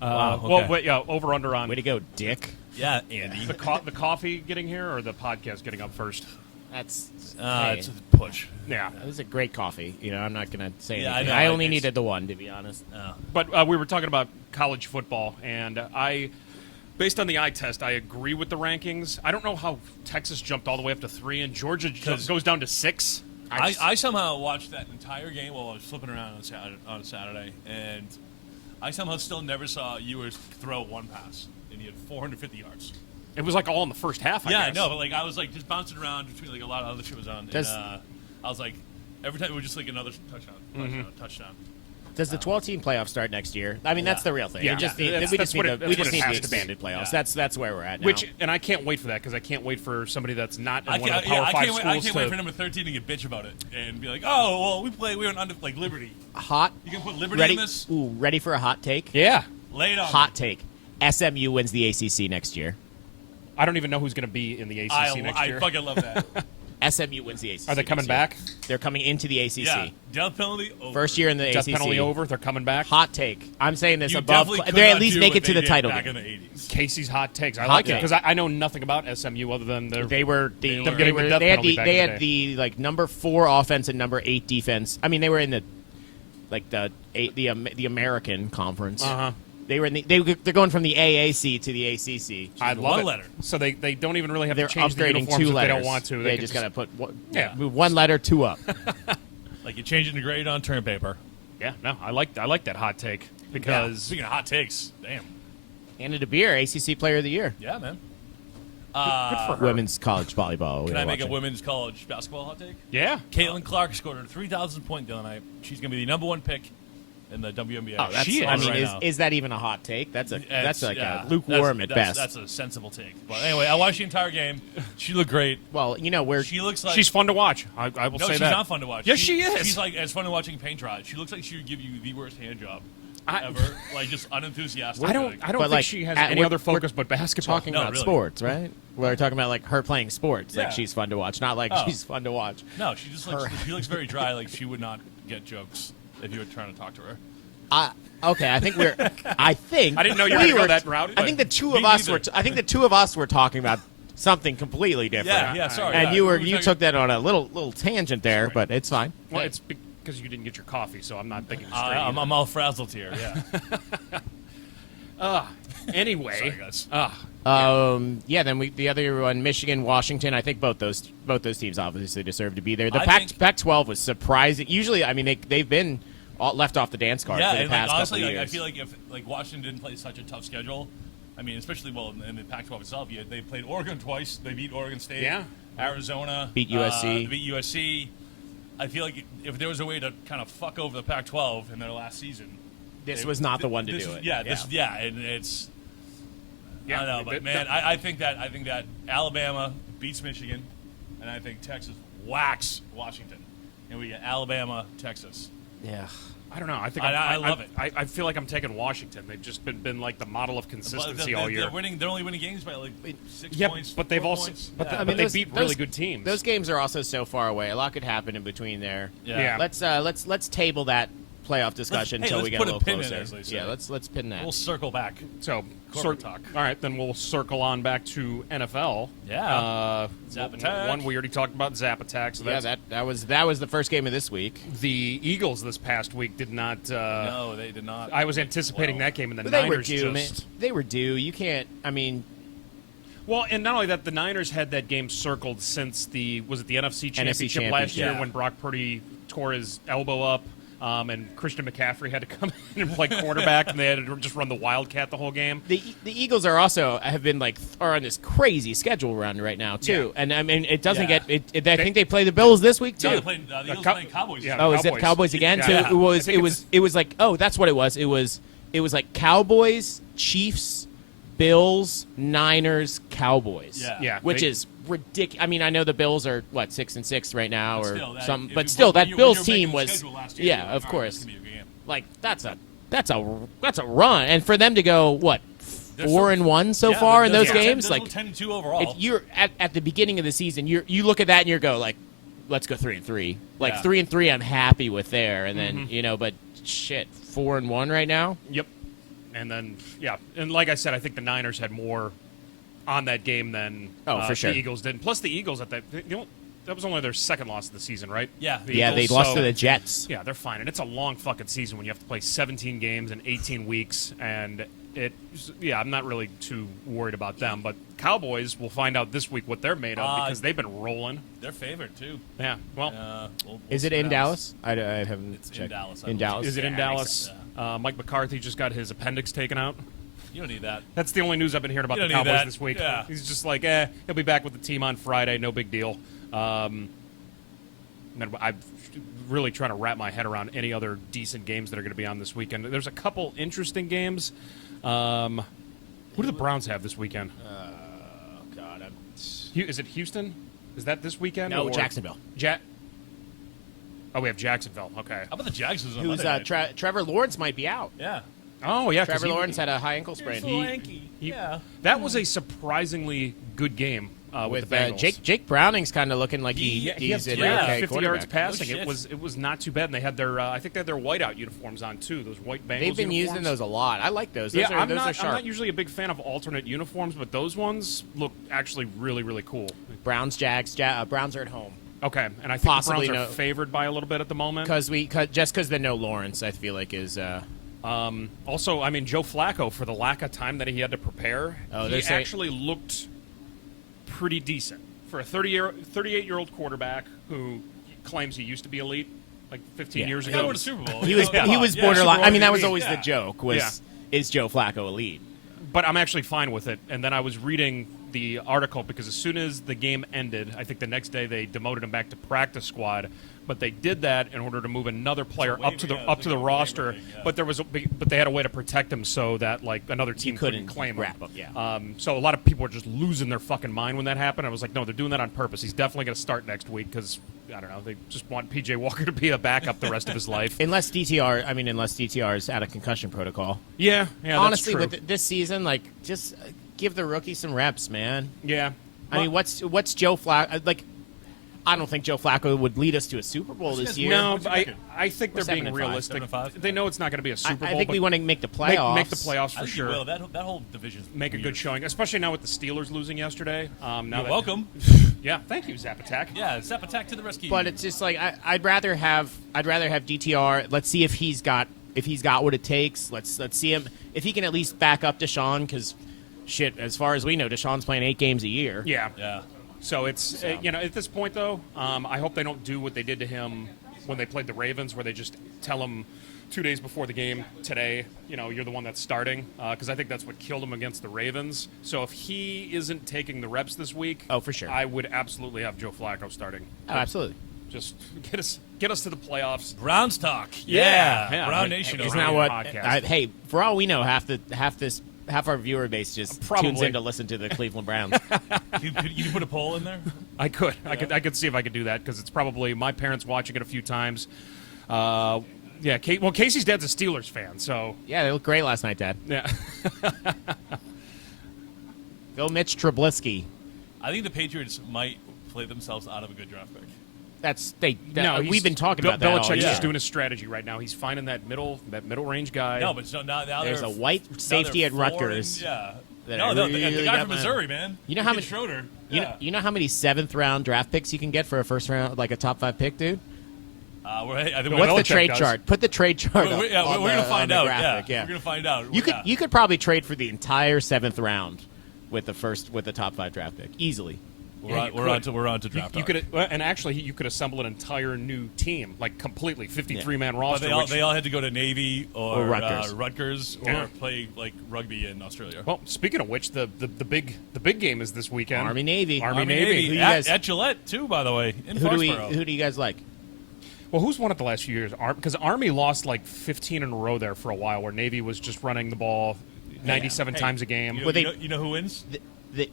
Wow. Well, wait, yeah. Over under on Way to go, Dick. Yeah, Andy. the coffee getting here or the podcast getting up first. That's hey, It's a push. Yeah. it was a great coffee. I'm not gonna say Yeah, I anything. know, I like only it's- needed the one, to be honest. But we were talking about college football, and based on the eye test, I agree with the rankings. I don't know how Texas jumped all the way up to 3 and Georgia goes down to 6. I somehow watched that entire game while I was flipping around on Saturday, and I somehow still never saw Ewers throw one pass, and he had 450 yards. It was like all in the first half. I Yeah, I guess. know, but like I was like just bouncing around between like a lot of other shit was on, Does- and I was like, every time it was just like another touchdown. Does the 12-team playoff start next year? I mean, that's the real thing. Yeah. We just Yeah. need, we just That's what need it- the, that's we what just it need has the to be. expanded playoffs. Yeah. That's where we're at now. And I can't wait for that because I can't wait for somebody that's not in I one can't, of the Power 5 I schools can't wait to. for number 13 to get bitch about it and be like, oh, well, we were under like Liberty. hot. You can put Liberty Ready? in this. Ooh, ready for a hot take? Yeah, Lay it on. Hot take. SMU wins the ACC next year. I don't even know who's going to be in the ACC next year. I fucking love that. SMU wins the ACC. Are they coming next year. back? They're coming into the ACC. Yeah, death penalty over. First year in the Death ACC. penalty over. They're coming back. Hot take. I'm saying this You above. definitely could They at not least do make what it to they the did title back game. in the 80s. Casey's hot takes. I Hot like it take. because I know nothing about SMU other than They were the Them they, getting the were, death they had penalty the back they in the had day. the like number 4 offense and number 8 defense. I mean, they were in the like the American conference. Uh-huh. They were in they're going from the AAC to the ACC. I love one it. letter. So they don't even really have They're to change the upgrading uniforms 2 if letters. they don't want to. They can just got to put Yeah. move 1 letter, 2 up. Like you change it to grade on term paper. Yeah, no, I like that hot take because Speaking of hot takes, damn. Anna DeBeer, ACC Player of the Year. Yeah, man. good for her. Women's college volleyball. Can I make a women's college basketball hot take? Yeah, Caitlin Clark scored her 3,000 point the other night. She's going to be the number 1 pick in the WNBA. Oh, that's, She is. I mean, right is, now. is that even a hot take? That's It's- like yeah, a lukewarm that's- at that's- best. That's a sensible take. But anyway, I watched the entire game. She looked great. Well, you know, She looks like she's fun to watch. I will no, say she's that. not fun to watch. Yes, she is. She's like as fun as watching paint dry. She looks like she would give you the worst hand job I- ever. Like just unenthusiastic. I don't But, think like, she has at- any we're- other focus but basketball. talking No, about really. sports, right? We're talking about like her playing sports. Yeah. Like she's fun to watch, not like Oh. she's fun to watch. No, she just looks. She looks very dry. Like she would not get jokes if you were trying to talk to her. Okay, I think we're. I think I didn't know you were we gonna go were. that route, I think the two Me of us neither. were. I think the two of us were talking about something completely different. Yeah, yeah. Sorry. And yeah, you we were talking- took that on a little tangent there, but it's fine. Well, it's because you didn't get your coffee, so I'm not thinking straight. I'm all frazzled here. Yeah. Anyway, Sorry, guys. Yeah. Then the other one, Michigan, Washington. I think both those teams obviously deserve to be there. The I Pac think- Pac-12 was surprising. Usually, I mean, they've been left off the dance card Yeah, for the and like, past honestly, couple like, I years. feel like if like Washington didn't play such a tough schedule, I mean, especially in the Pac-12 itself, they played Oregon twice. They beat Oregon State. Yeah. Beat Beat USC. They beat USC. I feel like if there was a way to kind of fuck over the Pac-12 in their last season, This was not the one to this do is- it. Yeah, and it's. Yeah, I don't know, but man, I think that Alabama beats Michigan, and I think Texas whacks Washington, and we get Alabama, Texas. Yeah. I don't know. I think I love it. I feel like I'm taking Washington. They've just been like the model of consistency all year. They're only winning games by like 6 Yeah, points. but they've 4 also points. but, Yeah. but mean, they those- beat those- really good teams. Those games are also so far away. A lot could happen in between there. Yeah. Let's table that playoff discussion Hey, until let's we get a put a little pin in closer. it, as they say. Yeah, let's pin that. We'll circle back. So, Corporate talk. All right, then we'll circle on back to NFL. Yeah. Zap attack. One we already talked about, Zap Attack. So Yeah, that's that was the first game of this week. the Eagles this past week did not. No, they did not. I was anticipating Well, that game, and the But they were Niners due, man. just. They were due. You can't. I mean, Well, and not only that, the Niners had that game circled since the NFC Championship last Championship. year Yeah. when Brock Purdy tore his elbow up. And Christian McCaffrey had to come in and play quarterback, and they had to just run the Wildcat the whole game. the Eagles have been are on this crazy schedule run right now too. Yeah. And I mean, it doesn't Yeah. get. I think they play the Bills this week too. No, they played, the Eagles Cow- playing Cowboys. yeah. Oh, is it Cowboys. Cowboys again? Yeah. So Yeah. it was. I think It was. It was like. Oh, that's what it was. It was like Cowboys, Chiefs, Bills, Niners, Cowboys. Yeah. Yeah, Which they- is ridiculous. I mean, I know the Bills are 6-6 right now, But or still, that- something. if But you- still, when that you- when Bills you were team making the was. schedule last year, Yeah, you're like, of all right, course. this is gonna be a good game. Like that's a run, and for them to go what They're 4-1 so Yeah, far in they're- those they're games, 10, like 10-2 overall. if you're at the beginning of the season, you look at that and you go like, let's go 3-3. Like Yeah. 3-3, I'm happy with there, and then but shit, 4-1 right now. Yep. And then, yeah. And like I said, I think the Niners had more on that game than For sure. the Eagles did. Plus, the Eagles that was only their second loss of the season, right? Yeah. The Yeah, they Eagles, lost so- to the Jets. Yeah, they're fine. And it's a long fucking season when you have to play 17 games in 18 weeks. And I'm not really too worried about them. But Cowboys, we'll find out this week what they're made of because they've been rolling. They're favored too. Yeah, well, We'll Is it see in what Dallas? I haven't It's in checked. Dallas, I In believe. Dallas. is it in Yeah, Dallas? Yeah. Mike McCarthy just got his appendix taken out. You don't need that. That's the only news I've been hearing about You the don't need Cowboys that. this week. Yeah. He's just like, he'll be back with the team on Friday. No big deal. And then I'm really trying to wrap my head around any other decent games that are going to be on this weekend. There's a couple interesting games. Who do the Browns have this weekend? Oh God, Is it Houston? Is that this weekend? no or Jacksonville. Oh, we have Jacksonville. Okay. How about the Jags? On Who's Monday night? Trevor Lawrence might be out. Yeah. Oh, yeah. 'cause Trevor Lawrence had a high ankle sprain. Yeah. That was a surprisingly good game with the Bengals. Jake Browning's kind of looking like He had he's an 50 okay yards quarterback. passing. Oh, shit. It was not too bad. And they had their I think they had their whiteout uniforms on too. Those white Bengals. They've been uniforms. using those a lot. I like those. Those Yeah, are, I'm those are not. I'm sharp. not usually a big fan of alternate uniforms, but those ones look actually really, really cool. Browns, Jags. Browns are at home Okay, and I think Possibly the Browns no- are favored by a little bit at the moment. because they know Lawrence. I feel like is. Also, I mean, Joe Flacco, for the lack of time that he had to prepare, Oh, he they're saying- actually looked pretty decent for a 38-year-old quarterback who claims he used to be elite like 15 Yeah. years He ago. got to win a Super Bowl. He was Come he on. was Yeah, borderline. Super I mean, that Bowl was MVP. always Yeah. the joke. Is Joe Flacco elite? But I'm actually fine with it. And then I was reading the article because as soon as the game ended, I think the next day they demoted him back to practice squad. But they did that in order to move another player waiver, up to the yeah, up to the like a roster. waiver thing, yeah. But they had a way to protect him so that like another team couldn't claim him. wrap him, yeah. So a lot of people were just losing their fucking mind when that happened. I was like, no, they're doing that on purpose. He's definitely going to start next week because I don't know. They just want PJ Walker to be a backup the rest of his life. Unless DTR is out of concussion protocol. Yeah, Honestly, that's true. with this season, like just give the rookie some reps, man. Yeah. I mean, what's Joe Flacco like? I don't think Joe Flacco would lead us to a Super Bowl this his year. No, What's but your record? I think they're We're being 7-5. realistic. 7-5? They know it's not going to be a Super Bowl. I think but we want to make the playoffs. Make the playoffs I for think you sure. will. That whole division. Make a good showing, especially now with the Steelers losing yesterday. Now You're that- welcome. Yeah, thank you, Zap Attack. Yeah, Zap Attack to the rescue. But it's just like I'd rather have DTR. Let's see if he's got what it takes. Let's see him if he can at least back up Deshaun because shit, as far as we know, Deshaun's playing 8 games a year. Yeah. Yeah. So it's at this point though, I hope they don't do what they did to him when they played the Ravens, where they just tell him 2 days before the game today, you're the one that's starting, because I think that's what killed him against the Ravens. So if he isn't taking the reps this week, Oh, for sure. I would absolutely have Joe Flacco starting. Oh, absolutely. Just get us to the playoffs. Browns talk. Yeah. Yeah. Yeah. Brown Isn't Nation. Isn't around that here. what? podcast. Hey, for all we know, half our viewer base just Probably. tunes in to listen to the Cleveland Browns. You can put a poll in there. I could see if I could do that because it's probably my parents watching it a few times. Casey's dad's a Steelers fan, so Yeah, they looked great last night, Dad. yeah. Go Mitch Trubisky. I think the Patriots might play themselves out of a good draft pick. We've been talking about that all Belichick's year. just doing a strategy right now. He's finding that middle range guy. No, but so now There's they're, a white now safety they're at Rutgers. Yeah. that No, I the really guy got from my- Missouri, man. You know how Kid many- Schroeder. You know how many 7th round draft picks you can get for a first round, like a top 5 pick, dude? I think Well, What's the Belichick trade does. chart? Put the trade chart. we're up on gonna the- find on the out. graphic, We're gonna find out. You could probably trade for the entire 7th round with the top 5 draft pick easily. We're Yeah, on, you we're could. on to we're on to draft. You could, and actually, you could assemble an entire new team, like completely 53-man But roster. which- they all had to go to Navy or Rutgers. or Yeah. play like rugby in Australia. well, speaking of which, the big game is this weekend. Army Navy. Army Navy. Who you at, guys- at Gillette too, by the way. In Who Foxborough. do you guys like? Well, who's won it the last few years? Because Army lost like 15 in a row there for a while, where Navy was just running the ball 97 Hey, times a game. You know, Well, they- you know who wins?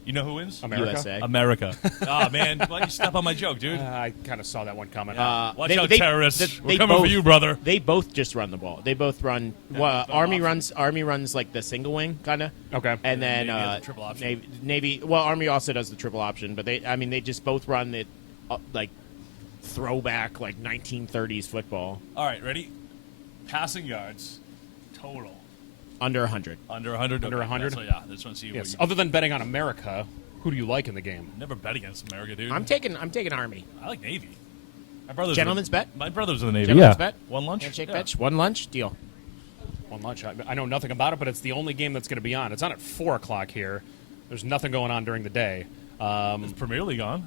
You know who wins? America? USA. America. Oh man, why you step on my joke, dude? I kind of saw that one coming. Watch out, terrorists. We're coming for both- you, brother. They both just run the ball. They both run. Army runs like the single wing kind of. Okay. And then Navy has the triple option. Navy. Well, Army also does the triple option, but they just both run it like throwback like 1930s football All right, ready? Passing yards total under 100. under 100. Under 100? So yeah, just want to see. yes. What Other than betting on America, who do you like in the game? you never bet against America, dude. I'm taking Army. I like Navy. My brother's Gentleman's bet? My brother's in the Navy. Gentleman's yeah. bet? One lunch. Handshake Yeah. bet. One lunch deal. One lunch. I know nothing about it, but it's the only game that's going to be on. It's on at 4 o'clock here. There's nothing going on during the day. Is Premier League on?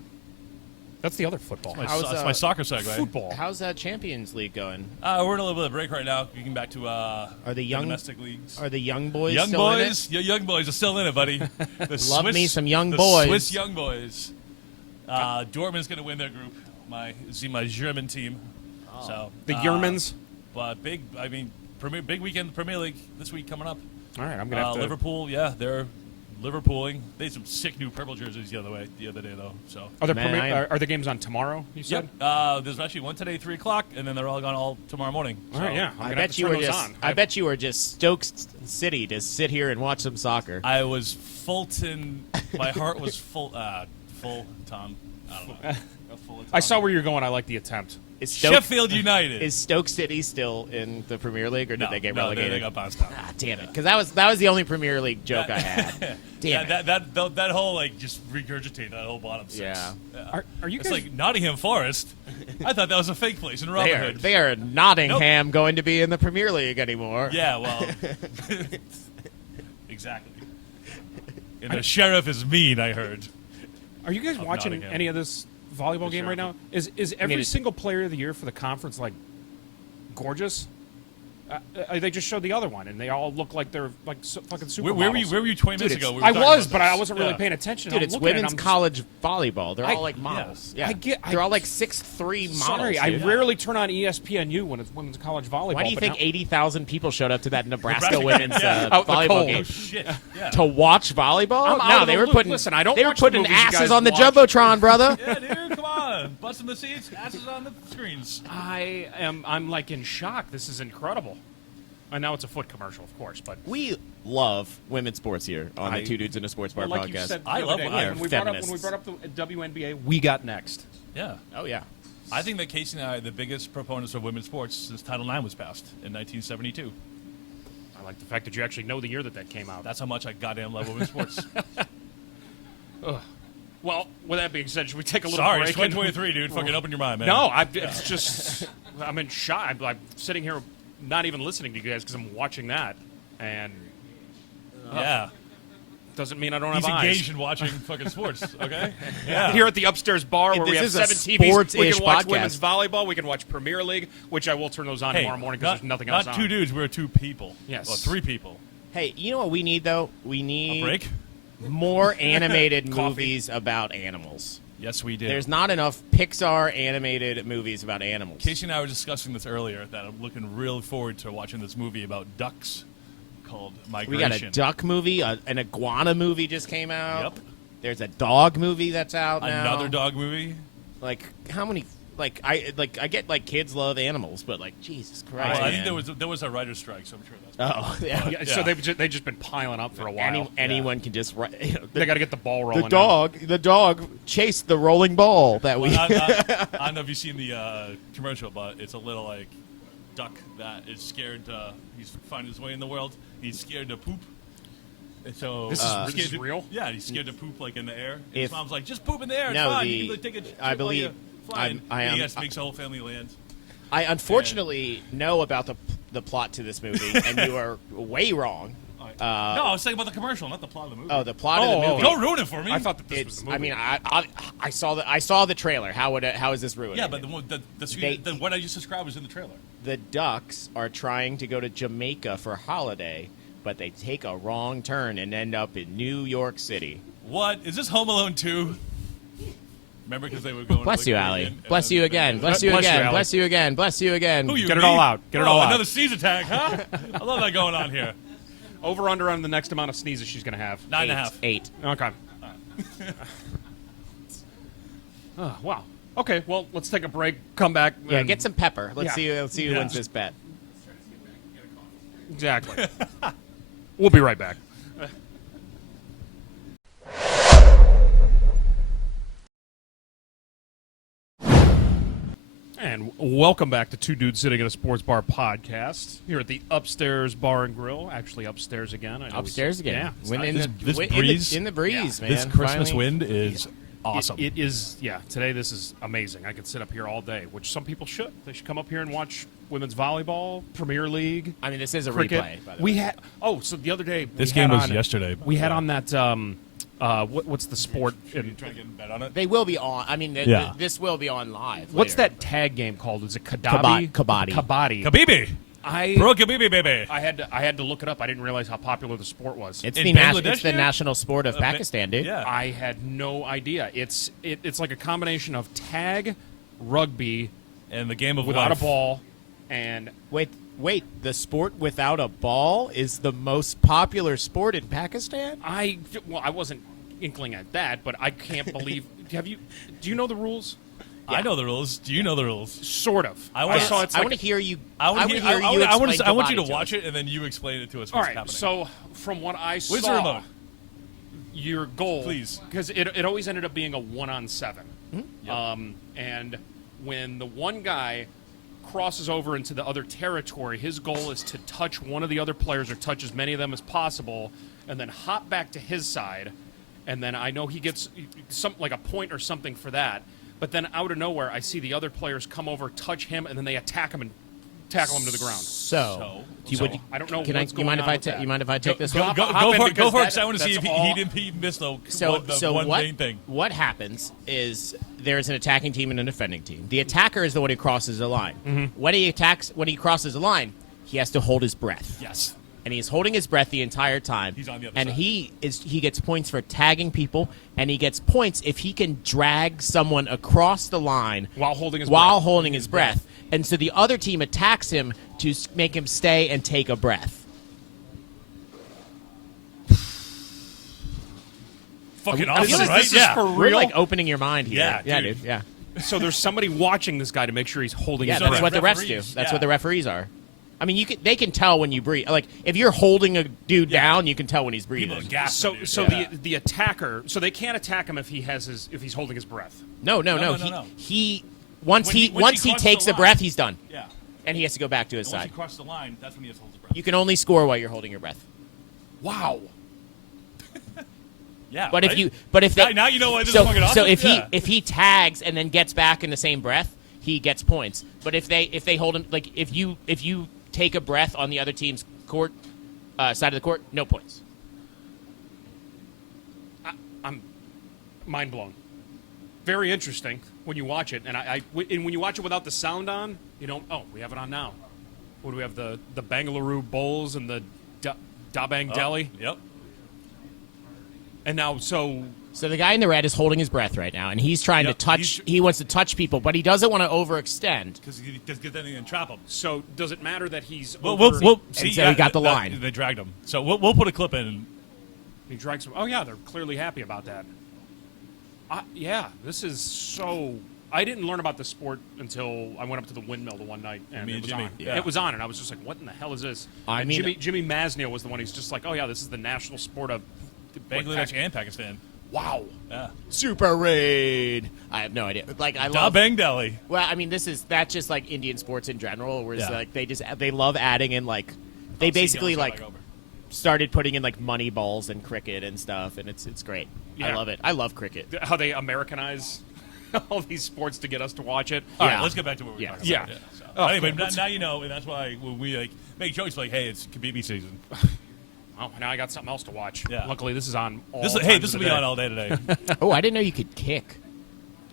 That's the other football. That's my soccer segue. Football. How's that Champions League going? We're in a little bit of break right now. Getting back to Are the young domestic leagues. Are the young boys Young still boys, in it? young boys are still in it, buddy. Love me some young the boys. Swiss young boys. Dortmund's going to win their group. My German team. So The Yermans. but big weekend Premier League this week coming up. All right, I'm gonna have to. Liverpool, yeah, they're Liverpooling. They had some sick new purple jerseys the other day though. So Are the, Man, are the games on tomorrow? You said. yep. There's actually one today, 3:00, and then they're all gone all tomorrow morning. All right, yeah. I'm I gonna have bet to you turn were those just. on. I bet you were just Stoke City to sit here and watch some soccer. I was Fulton. My heart was full. Full Tom. I don't know. Full I saw where you're going. I like the attempt. Is Stoke, Sheffield United. is Stoke City still in the Premier League, or did they get relegated? They got bounced out. Ah, damn it! Because that was the only Premier League joke I had. Damn it! That whole like just regurgitate that whole bottom six. Yeah. Are you It's guys? like Nottingham Forest. I thought that was a fake place in Robin Hood. They are Nottingham going to be in the Premier League anymore. Yeah, well, exactly. And the sheriff is mean. I heard. Are you guys Of watching Nottingham. any of this volleyball game right now? Is every single player of the year for the conference like gorgeous? They just showed the other one, and they all look like they're like fucking supermodels. Where were you 20 minutes Dude, ago? We were I talking was, about but I this. wasn't really Yeah. paying attention. Dude, I'm it's looking at it, women's I'm just- college volleyball. They're all like models. Yeah, I- they're all like 6'3" models. Sorry, I dude. rarely turn on ESPNU when it's women's college volleyball. Why do you but think now- 80,000 people showed up to that Nebraska Nebraska women's game, yeah. Out in the volleyball cold. game Oh shit! Yeah. to watch volleyball? I'm out No, of they the were loop. putting. Listen, I don't They were watch the putting movies you asses guys on the watch. jumbotron, brother. Yeah, dude, come on, butts in the seats, asses on the screens. I'm like in shock. This is incredible. And now it's a foot commercial, of course, but We love women's sports here on the Two Dudes in a Sports Bar like you podcast. said, the I other love day, women. when we Feminists. brought up the WNBA, we got next. Yeah, Oh yeah. I think that Casey and I are the biggest proponents of women's sports since Title IX was passed in 1972. I like the fact that you actually know the year that came out. That's how much I goddamn love women's sports. Well, with that being said, should we take a little Sorry, break? it's 2023, dude. Fucking open your mind, man. No, it's just I'm in shock. I'm sitting here not even listening to you guys because I'm watching that, and Yeah. doesn't mean I don't He's have eyes. engaged in watching fucking sports, okay? Yeah. Here at the upstairs bar where we This have is a 7 TVs, we sports-ish can watch podcast. women's volleyball, we can watch Premier League, which I will turn those on Hey, tomorrow morning because there's nothing else Not on. two dudes, we're two people. Yes. Well, three people. Hey, you know what we need though? We A need break? more animated Coffee. movies about animals. Yes, we did. There's not enough Pixar animated movies about animals. Casey and I were discussing this earlier, that I'm looking real forward to watching this movie about ducks called We Migration. got a duck movie, an iguana movie just came out. Yep. There's a dog movie that's out now. Another dog movie. Like how many? I get like kids love animals, but like Jesus Christ. Well, I man. think there was a writer's strike, so I'm sure that's. Oh yeah. Yeah, so they've just been piling up for a while. Anyone can just write. They got to get the ball rolling. The dog chased the rolling ball that we. Well, I don't know if you've seen the commercial, but it's a little like duck that is scared to. He's finding his way in the world. He's scared to poop. And so This is- he's this scared is to- real? Yeah, he's scared to poop like in the air. And If- his mom's like, just poop in the air. It's No, fine. the- You can take a trip I while believe- you're flying. I And he am- has to make the whole family land. I unfortunately know about the plot to this movie, and you are way wrong. No, I was saying about the commercial, not the plot of the movie. Oh, the plot of the Oh, movie. Don't ruin it for me. I thought that this was It's. the movie. I mean, I saw the trailer. How is this ruined? yeah, but the what I just described was in the trailer. The ducks are trying to go to Jamaica for a holiday, but they take a wrong turn and end up in New York City. What is this Home Alone 2? Remember, because they were going. Bless to you, the Allie. Caribbean, and Bless then- you again. Bless you Bless you, again. Allie. Bless you again. Bless you again. Who you? Get it me? all out. Get it all out. Another sneeze attack, huh? I love that going on here. Over under on the next amount of sneezes she's going to have. 9.5. 8. Okay. Oh, wow. Okay, well, let's take a break. Come back. Yeah, and- get some pepper. Let's Yeah. see who Yeah. wins this bet. Exactly. We'll be right back. And welcome back to Two Dudes Sitting in a Sports Bar podcast here at the Upstairs Bar and Grill. Actually, upstairs again. I know we Upstairs said- again. Yeah. When in This- the, this in the- breeze- in the breeze, man. This Christmas Finally. wind is awesome. It is, yeah. Today, this is amazing. I could sit up here all day, which some people should. They should come up here and watch women's volleyball, Premier League, I mean, this is a cricket. replay. By the We way. had. Oh, so the other day This we game had was on- yesterday. We had Yeah. on that what's the sport? Should you try to get a bet on it? They will be on. I mean, Yeah. this will be on live. What's later. that tag game called? Is it Kadabi? Kabaddi. Kabaddi. Khabibi. Pro Khabibi, baby. I had to look it up. I didn't realize how popular the sport was. It's In the Bangladesh, it's the dude? national sport of Pakistan, dude. Yeah. I had no idea. It's like a combination of tag, rugby, And the game of without life. a ball, and Wait, the sport without a ball is the most popular sport in Pakistan? I wasn't inkling at that, but I can't believe. Do you know the rules? I know the rules. Do you know the rules? Sort of. I wanna- saw it's I like want to hear you. I want to hear hear. you I want explain you to Kabaddi watch us. it, and then you explain it to us. all What's right. happening. So from what I Where's the saw, remote? your goal, Please. because it always ended up being a 1-on-7. Yep. And when the one guy crosses over into the other territory, his goal is to touch one of the other players or touch as many of them as possible, and then hop back to his side. And then I know he gets like a point or something for that. But then out of nowhere, I see the other players come over, touch him, and then they attack him and tackle him to the ground. So, I don't know Can what's you going mind on if with that. you mind if I take this Go, one? go, hop go in for it. Go because for it. that- 'Cause I want to see if that's all- he missed the So one what? main thing. What happens is there's an attacking team and a defending team. The attacker is the one who crosses the line. When he crosses the line, he has to hold his breath. Yes. And he's holding his breath the entire time. He's on the other and side. he gets points for tagging people, and he gets points if he can drag someone across the line While holding his while breath. holding his breath. And so the other team attacks him to make him stay and take a breath. Fucking I feel awesome, like right? this is Yeah. for We're real. like opening your mind here. Yeah, yeah, dude. dude. Yeah, So there's somebody watching this guy to make sure he's holding yeah. his So That's breath. what the refs do. referees, That's yeah. what the referees are. I mean, they can tell when you breathe. Like if you're holding a dude down, you can tell when he's breathing. People are gassing, So dude. so Yeah. the attacker, so they can't attack him if he's holding his breath. No. no. He once When he he- once once he he crosses takes the a breath, line. he's done, Yeah. and he has to go back to his And once side. he crosses the line, that's when he has to hold his breath. You can only score while you're holding your breath. Wow. Yeah. But right? if they now you know why this so is fucking awesome. so Yeah. if he tags and then gets back in the same breath, he gets points. But if they hold him, like if you take a breath on the other team's court side of the court, no points. I'm mind blown. Very interesting when you watch it, and and when you watch it without the sound on, you don't. Oh, we have it on now. What do we have? The Bangalore Bulls and the Dabang Oh, Delhi, Yep. and now so So the guy in the red is holding his breath right now, and he's trying Yep, to touch. he's- He wants to touch people, but he doesn't want to overextend. Because then they can trap him. so does it matter that he's We'll over, see. so he got the line. They dragged him. So we'll put a clip in. he drags him? Oh yeah, they're clearly happy about that. Yeah, this is so. I didn't learn about the sport until I went up to the windmill the one night, and Me it and was Jimmy, on. yeah. It was on, and I was just like, "What in the hell is this?" I And mean- Jimmy Masnia was the one. He's just like, "Oh yeah, this is the national sport of Bangladesh and Pakistan. Wow." Yeah. Super raid. I have no idea. Like I love. Dabang Delhi. Well, I mean, that's just like Indian sports in general, where it's Yeah. like they love adding in like they basically like started putting in like money balls and cricket and stuff, and it's great. I Yeah. love it. I love cricket. How they Americanize all these sports to get us to watch it. All right, Yeah. let's get back to what we're Yeah. talking Yeah. about. So, Oh, anyway, cool. now you know, and that's why when we like make jokes like, "Hey, it's Khabibi season." Oh, now I got something else to watch. Yeah. Luckily, this is on. All This times will of be the day. on all day today. Oh, I didn't know you could kick.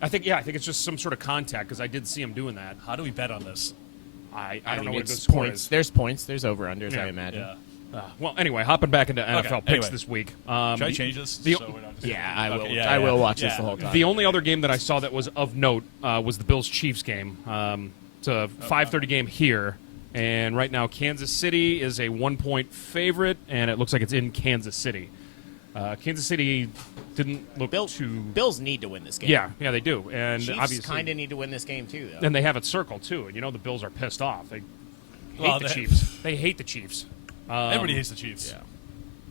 I think it's just some sort of contact because I did see him doing that. How do we bet on this? I don't know what a good it's score points. is. There's points. There's over unders. Yeah. I imagine. Yeah. Well, anyway, hopping back into NFL picks anyway. this week. Should I the- change this? the- so we're not just Yeah, I will. Okay, yeah, I yeah. will watch this Yeah. the whole time. The only other game that I saw that was of note was the Bills-Chiefs game. It's a 5:30 game here, and right now Kansas City is a 1-point favorite, and it looks like it's in Kansas City. Kansas City didn't look too. Bills need to win this game. Yeah, they do, and Chiefs obviously, kind of need to win this game too, though. and they have it circled too. And you know the Bills are pissed off. They hate Well, the they- Chiefs. They hate the Chiefs. Everybody hates the Chiefs.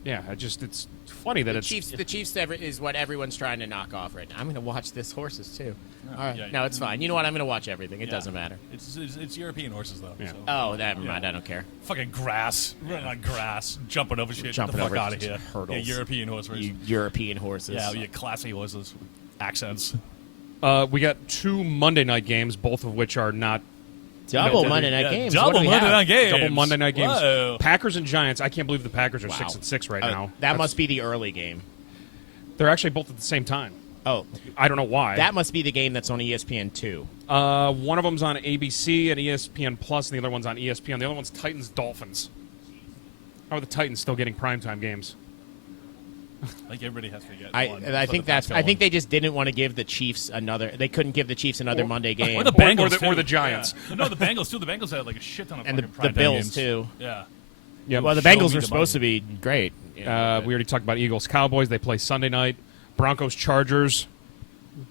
Yeah, it's funny that The it's Chiefs is what everyone's trying to knock off right now. I'm going to watch this horses too. All right, Yeah. no, it's fine. You know what? I'm going to watch everything. It Yeah. doesn't matter. It's European horses though. Yeah. So. Oh, never mind. I don't care. Fucking grass, running on grass, jumping over shit. Jumping Get the over fuck out of here. hurdles. Yeah, European horses. You European horses. Yeah, you classy horses with accents. we got 2 Monday night games, both of which are not Double No, Monday night Yeah, games. Double What do we Monday have? night games. double Monday night games. Whoa. Packers and Giants. I can't believe the Packers are Wow. 6-6 right Oh, now. that must be the early game. They're actually both at the same time. Oh, I don't know why. that must be the game that's on ESPN 2. One of them's on ABC and ESPN Plus, and the other one's on ESPN. The other one's Titans Dolphins. How are the Titans still getting primetime games? Like everybody has to get one. I for think the that's. Pats I think going. they just didn't want to give the Chiefs another. They couldn't give the Chiefs another Monday game. Or the Bengals or too. the Giants. Yeah. No, the Bengals too. The Bengals had like a shit ton of and fucking the primetime Bills games. too. Yeah. Yep. Well, the Show Bengals me were the supposed to money. be great. We already talked about Eagles Cowboys. They play Sunday night. Broncos Chargers.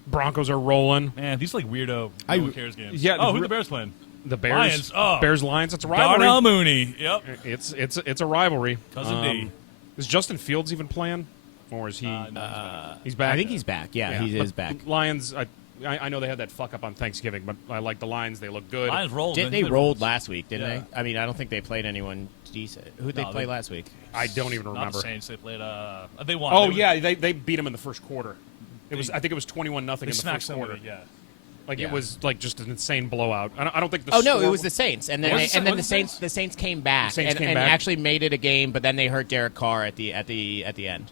Broncos are rolling. Man, these like weirdo no one cares games. Yeah, Oh, who the Bears playing? The Bears. Lions. Oh. Bears Lions. It's a rivalry. Darnell Mooney. Yep. It's a rivalry. Cousin D. Is Justin Fields even playing, or is he? No, He's back. I think he's back. Yeah, he but is back. Lions. I know they had that fuck up on Thanksgiving, but I like the Lions. They look good. Lions rolled. Didn't man. they rolled last week? Didn't Yeah. they? I mean, I don't think they played anyone decent. Who'd they No, play they- last week? I don't even Not remember. the Saints. They played. They won. Oh They were- yeah, they beat them in the first quarter. I think it was 21-0 They in the smacked first quarter. somebody. Yeah. Like Yeah. it was like just an insane blowout. I don't think the Oh no, it score- was the Saints, and then Was it- and then was the it Saints. The Saints came back The Saints and, came and back? actually made it a game, but then they hurt Derek Carr at the end.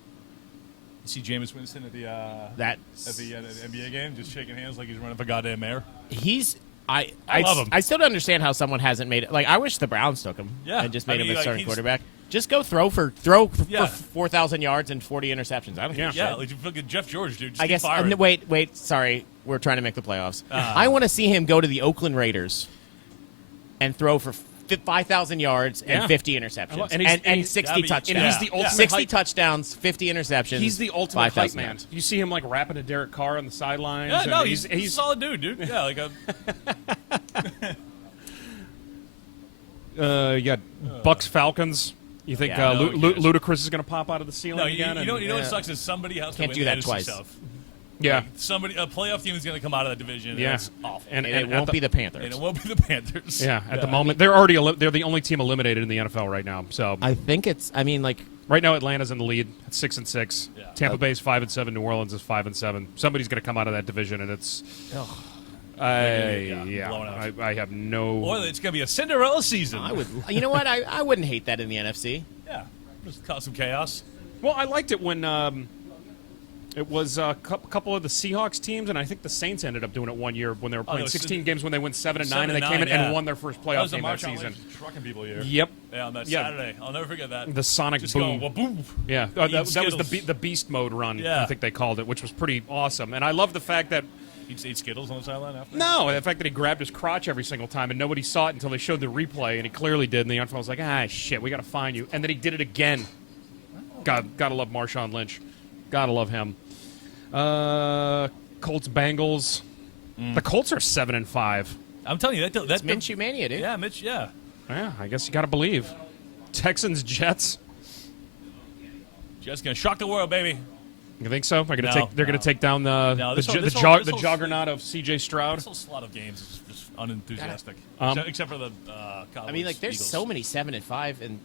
You see Jameis Winston at the That NBA game, just shaking hands like he's running for goddamn mayor. he's. I love him. I still don't understand how someone hasn't made it. Like I wish the Browns took him Yeah. and just I made mean, him a like, starting he's- quarterback. Just go throw for Yeah. 4,000 yards and 40 interceptions. I don't Yeah. give a Yeah, shit. like fucking Jeff George, dude. Just I keep guess. firing. Wait. Sorry, we're trying to make the playoffs. I want to see him go to the Oakland Raiders and throw for 5,000 yards and Yeah. 50 interceptions And he's- and and 60 that'd be- touchdowns. and he's the ultimate 60 hype- touchdowns, 50 interceptions. He's the ultimate hype 5,000 man. yards. You see him like rapping to Derek Carr on the sidelines. Yeah, and no, he's a solid dude. Yeah, like a You got Bucks Falcons. You think Yeah, no, who cares? Ludacris is going to pop out of the ceiling no. again? You know and- what sucks is somebody has Can't to do win that the NFC twice. South. Yeah, A playoff team is going to come out of that division. And yeah, it's awful. and And it at won't be the Panthers. And it won't be the Panthers. yeah. At the moment, they're already they're the only team eliminated in the NFL right now. So I think it's. I mean, like right now, Atlanta's in the lead at 6-6. Yeah. Tampa Bay's 5-7. New Orleans is 5-7. Somebody's going to come out of that division, and it's. Yeah, blown out. I have no. Or it's going to be a Cinderella season. I would. You know what? I wouldn't hate that in the NFC. Yeah, just cause some chaos. Well, I liked it when it was a couple of the Seahawks teams, and I think the Saints ended up doing it one year when they were they playing were 16 games when they went 7-9, and 7 they and came in 9, yeah. and won their first That playoff was a game that Marshawn season. Lynch trucking people here. Yep. Yeah, on that Yeah. Saturday. I'll never forget that. The sonic just boom. going, boom. Yeah, Eating that was Skittles. the beast mode run. Yeah. I think they called it, which was pretty awesome. And I love the fact that He ate Skittles on the sideline after. no, the fact that he grabbed his crotch every single time and nobody saw it until they showed the replay, and he clearly did. And the NFL was like, shit, we got to fine you. And then he did it again. Gotta love Marshawn Lynch. Gotta love him. Colts Bengals. The Colts are 7-5. I'm telling you that's Minshew mania, dude. Yeah, Mitch. Yeah. Yeah, I guess you gotta believe. Texans Jets. Just gonna shock the world, baby. You think so? They're No, gonna no. take down the this whole juggernaut of C.J. Stroud. This whole slot of games is just unenthusiastic. Um, except for the Cowboys. I mean, like, there's Eagles. so many 7-5, and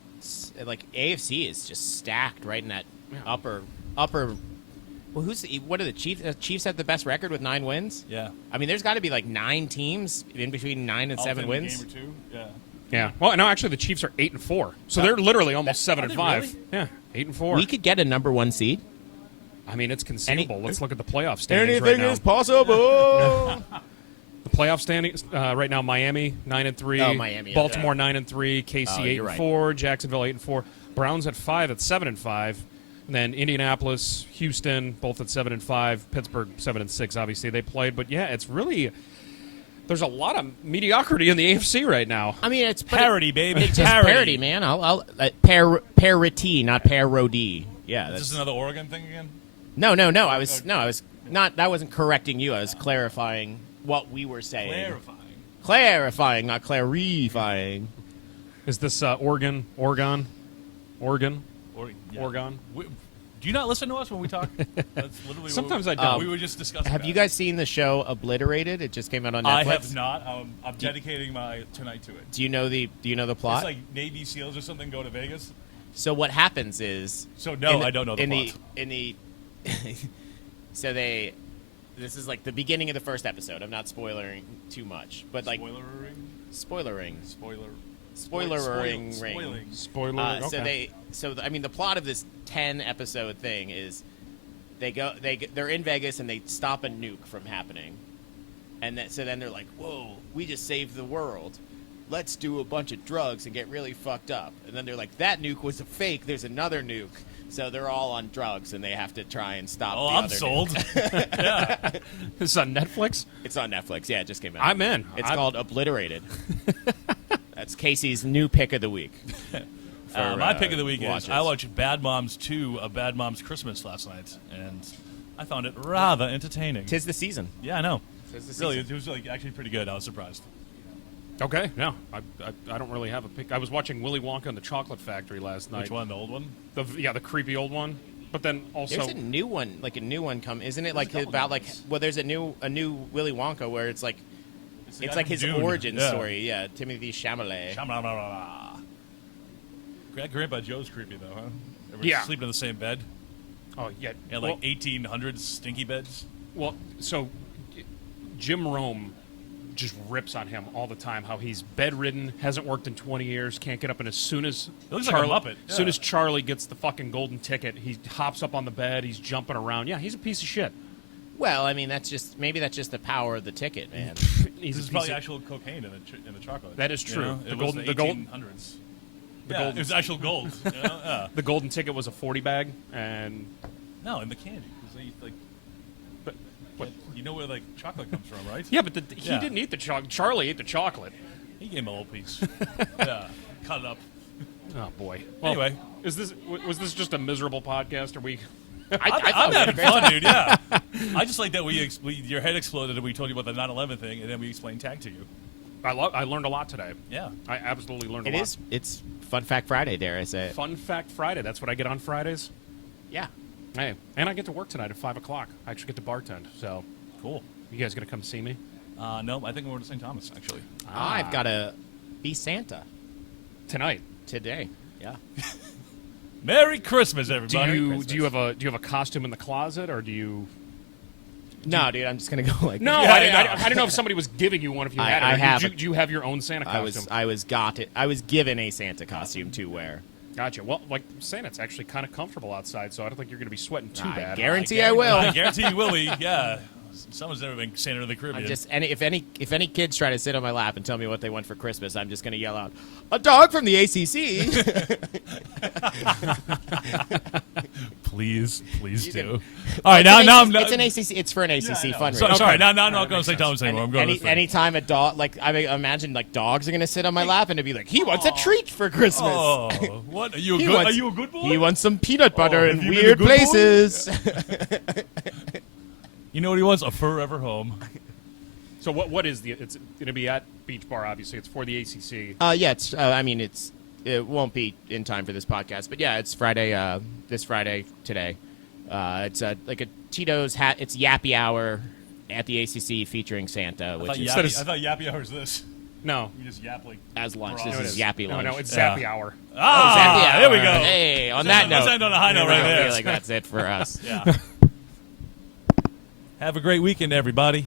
like AFC is just stacked right in that upper. Well, what are the Chiefs? Chiefs have the best record with 9 wins. Yeah. I mean, there's got to be like 9 teams in between 9 and All 7 within a wins. Game or two. Yeah. Yeah. Well, no, actually, the Chiefs are 8-4, so they're literally almost Are they 7-5. really? Yeah, 8-4. We could get a number 1 seed. I mean, it's conceivable. Let's look at the playoff standings right Anything now. is possible. The playoff standings right now: Miami 9-3, Oh, Miami, Baltimore 9-3, KC Oh, you're 8-4, Jacksonville 8-4, Browns at 5 at 7-5, and then Indianapolis, Houston both at 7-5, Pittsburgh 7-6. Obviously, they played, but yeah, it's really there's a lot of mediocrity in the AFC right now. I mean, it's Parity, baby. It's just parity, man. I'll parity, not parody. Yeah, Is that's this another Oregon thing again? no. I was not. I wasn't correcting you. I was clarifying what we were saying. Clarifying, not clarifying. Is this Oregon? Or, yeah. Oregon? Do you not listen to us when we talk? That's literally Sometimes I what don't. we were just discussing. Have that. you guys seen the show Obliterated? It just came out on Netflix. I have not. I'm dedicating my tonight to it. Do you know the plot? It's like Navy SEALs or something go to Vegas. So what happens is So no, I don't know the plot. So this is like the beginning of the first episode. I'm not spoiling too much, but like spoilering. Spoiler. I mean, the plot of this 10 episode thing is they're in Vegas and they stop a nuke from happening, and so then they're like, whoa, we just saved the world. Let's do a bunch of drugs and get really fucked up. And then they're like, that nuke was a fake. There's another nuke. So they're all on drugs and they have to try and stop the I'm other sold. nuke. Yeah. This is on Netflix. It's on Netflix. Yeah, it just came out. I'm in. It's called Obliterated. That's Casey's new pick of the week. My pick of the week is watches. I watched Bad Moms 2, A Bad Mom's Christmas last night, and I found it rather entertaining. Tis the season. Yeah, I know. Tis the Really, season. it was like actually pretty good. I was surprised. Okay, no, I don't really have a pick. I was watching Willy Wonka and the Chocolate Factory last night. Which one? The old one? The creepy old one. But then also There's a new one, come. Isn't it like about like? Well, there's a new Willy Wonka where it's like the it's guy like from his Dune. origin Yeah. story. Yeah, Timothy Chalamet. Grandpa Joe's creepy though, huh? Everybody's Yeah. sleeping in the same bed. oh yeah, And like 1800s stinky beds. well, so Jim Rome just rips on him all the time. How he's bedridden, hasn't worked in 20 years, can't get up, and as soon as He looks like a Muppet, as soon yeah. as Charlie gets the fucking golden ticket, he hops up on the bed, he's jumping around. Yeah, he's a piece of shit. Well, I mean, that's just the power of the ticket, man. He's This a is piece probably of- actual cocaine in the chocolate. That is you true. know? The It golden- was the gold- 1800s. the Yeah, golden- it was actual gold. You know? Yeah. The golden ticket was a 40 bag, and No, in the candy. 'Cause they, like, but you know where like chocolate comes from, right? yeah, but he Yeah. didn't eat the chocolate. Charlie ate the chocolate. He gave him a little piece. Yeah, cut it up. Oh boy. Well, Anyway. was this just a miserable podcast? Or we? I I'm thought we had a having great fun, dude. Yeah. I just like that your head exploded and we told you about the 9/11 thing, and then we explained tag to you. I learned a lot today. Yeah. I absolutely learned It a lot. is. It's Fun Fact Friday, dare I say it. Fun Fact Friday. That's what I get on Fridays. Yeah. Hey, and I get to work tonight at 5 o'clock. I actually get to bartend. So, Cool. you guys gonna come see me? No, I think we're going to St. Thomas actually. I've got to be Santa Tonight. today. Yeah. Merry Christmas, Do everybody. you have a costume in the closet, or do you? No, dude, I'm just going to go like No, Yeah, I I didn't know if somebody was giving you one. If you I- had it, I or have do you have your own Santa costume? I was given a Santa costume to wear. Gotcha. Well, like Santa's actually kind of comfortable outside, so I don't think you're going to be sweating too I bad. guarantee I will. I guarantee you will be. Yeah. Someone's never been Santa of the Caribbean. I'm just if any kids try to sit on my lap and tell me what they want for Christmas, I'm just going to yell out, "A dog from the ACC!" Please You do. can- All right, now I'm it's an ACC. It's for an ACC fundraiser. Sorry, now I'm not going to St. Thomas anymore. I'm going to this thing. Anytime a dog, like I mean, imagine like dogs are going to sit on my lap and it'd be like, he wants a treat for Christmas. Oh, what? Are you a He good? wants- Are you a good boy? He wants some peanut butter have in you been a weird good boy? places. You know what he wants? A forever home. So what is it's going to be at Beach Bar? Obviously, it's for the ACC. Yeah, it's. I mean, it won't be in time for this podcast, but yeah, it's Friday. This Friday today. It's like a Tito's hat. It's Yappy Hour at the ACC featuring Santa, I which thought, is Yappy Hour is this. No, You just yap like. as lunch. No, This it is is. Yappy no, lunch. no, it's Yeah. Zappy Hour. Ah, Zappy there we Hour. go. Hey, on that Let's note, end on a high note right I there. feel like that's it for us. Yeah. Have a great weekend, everybody.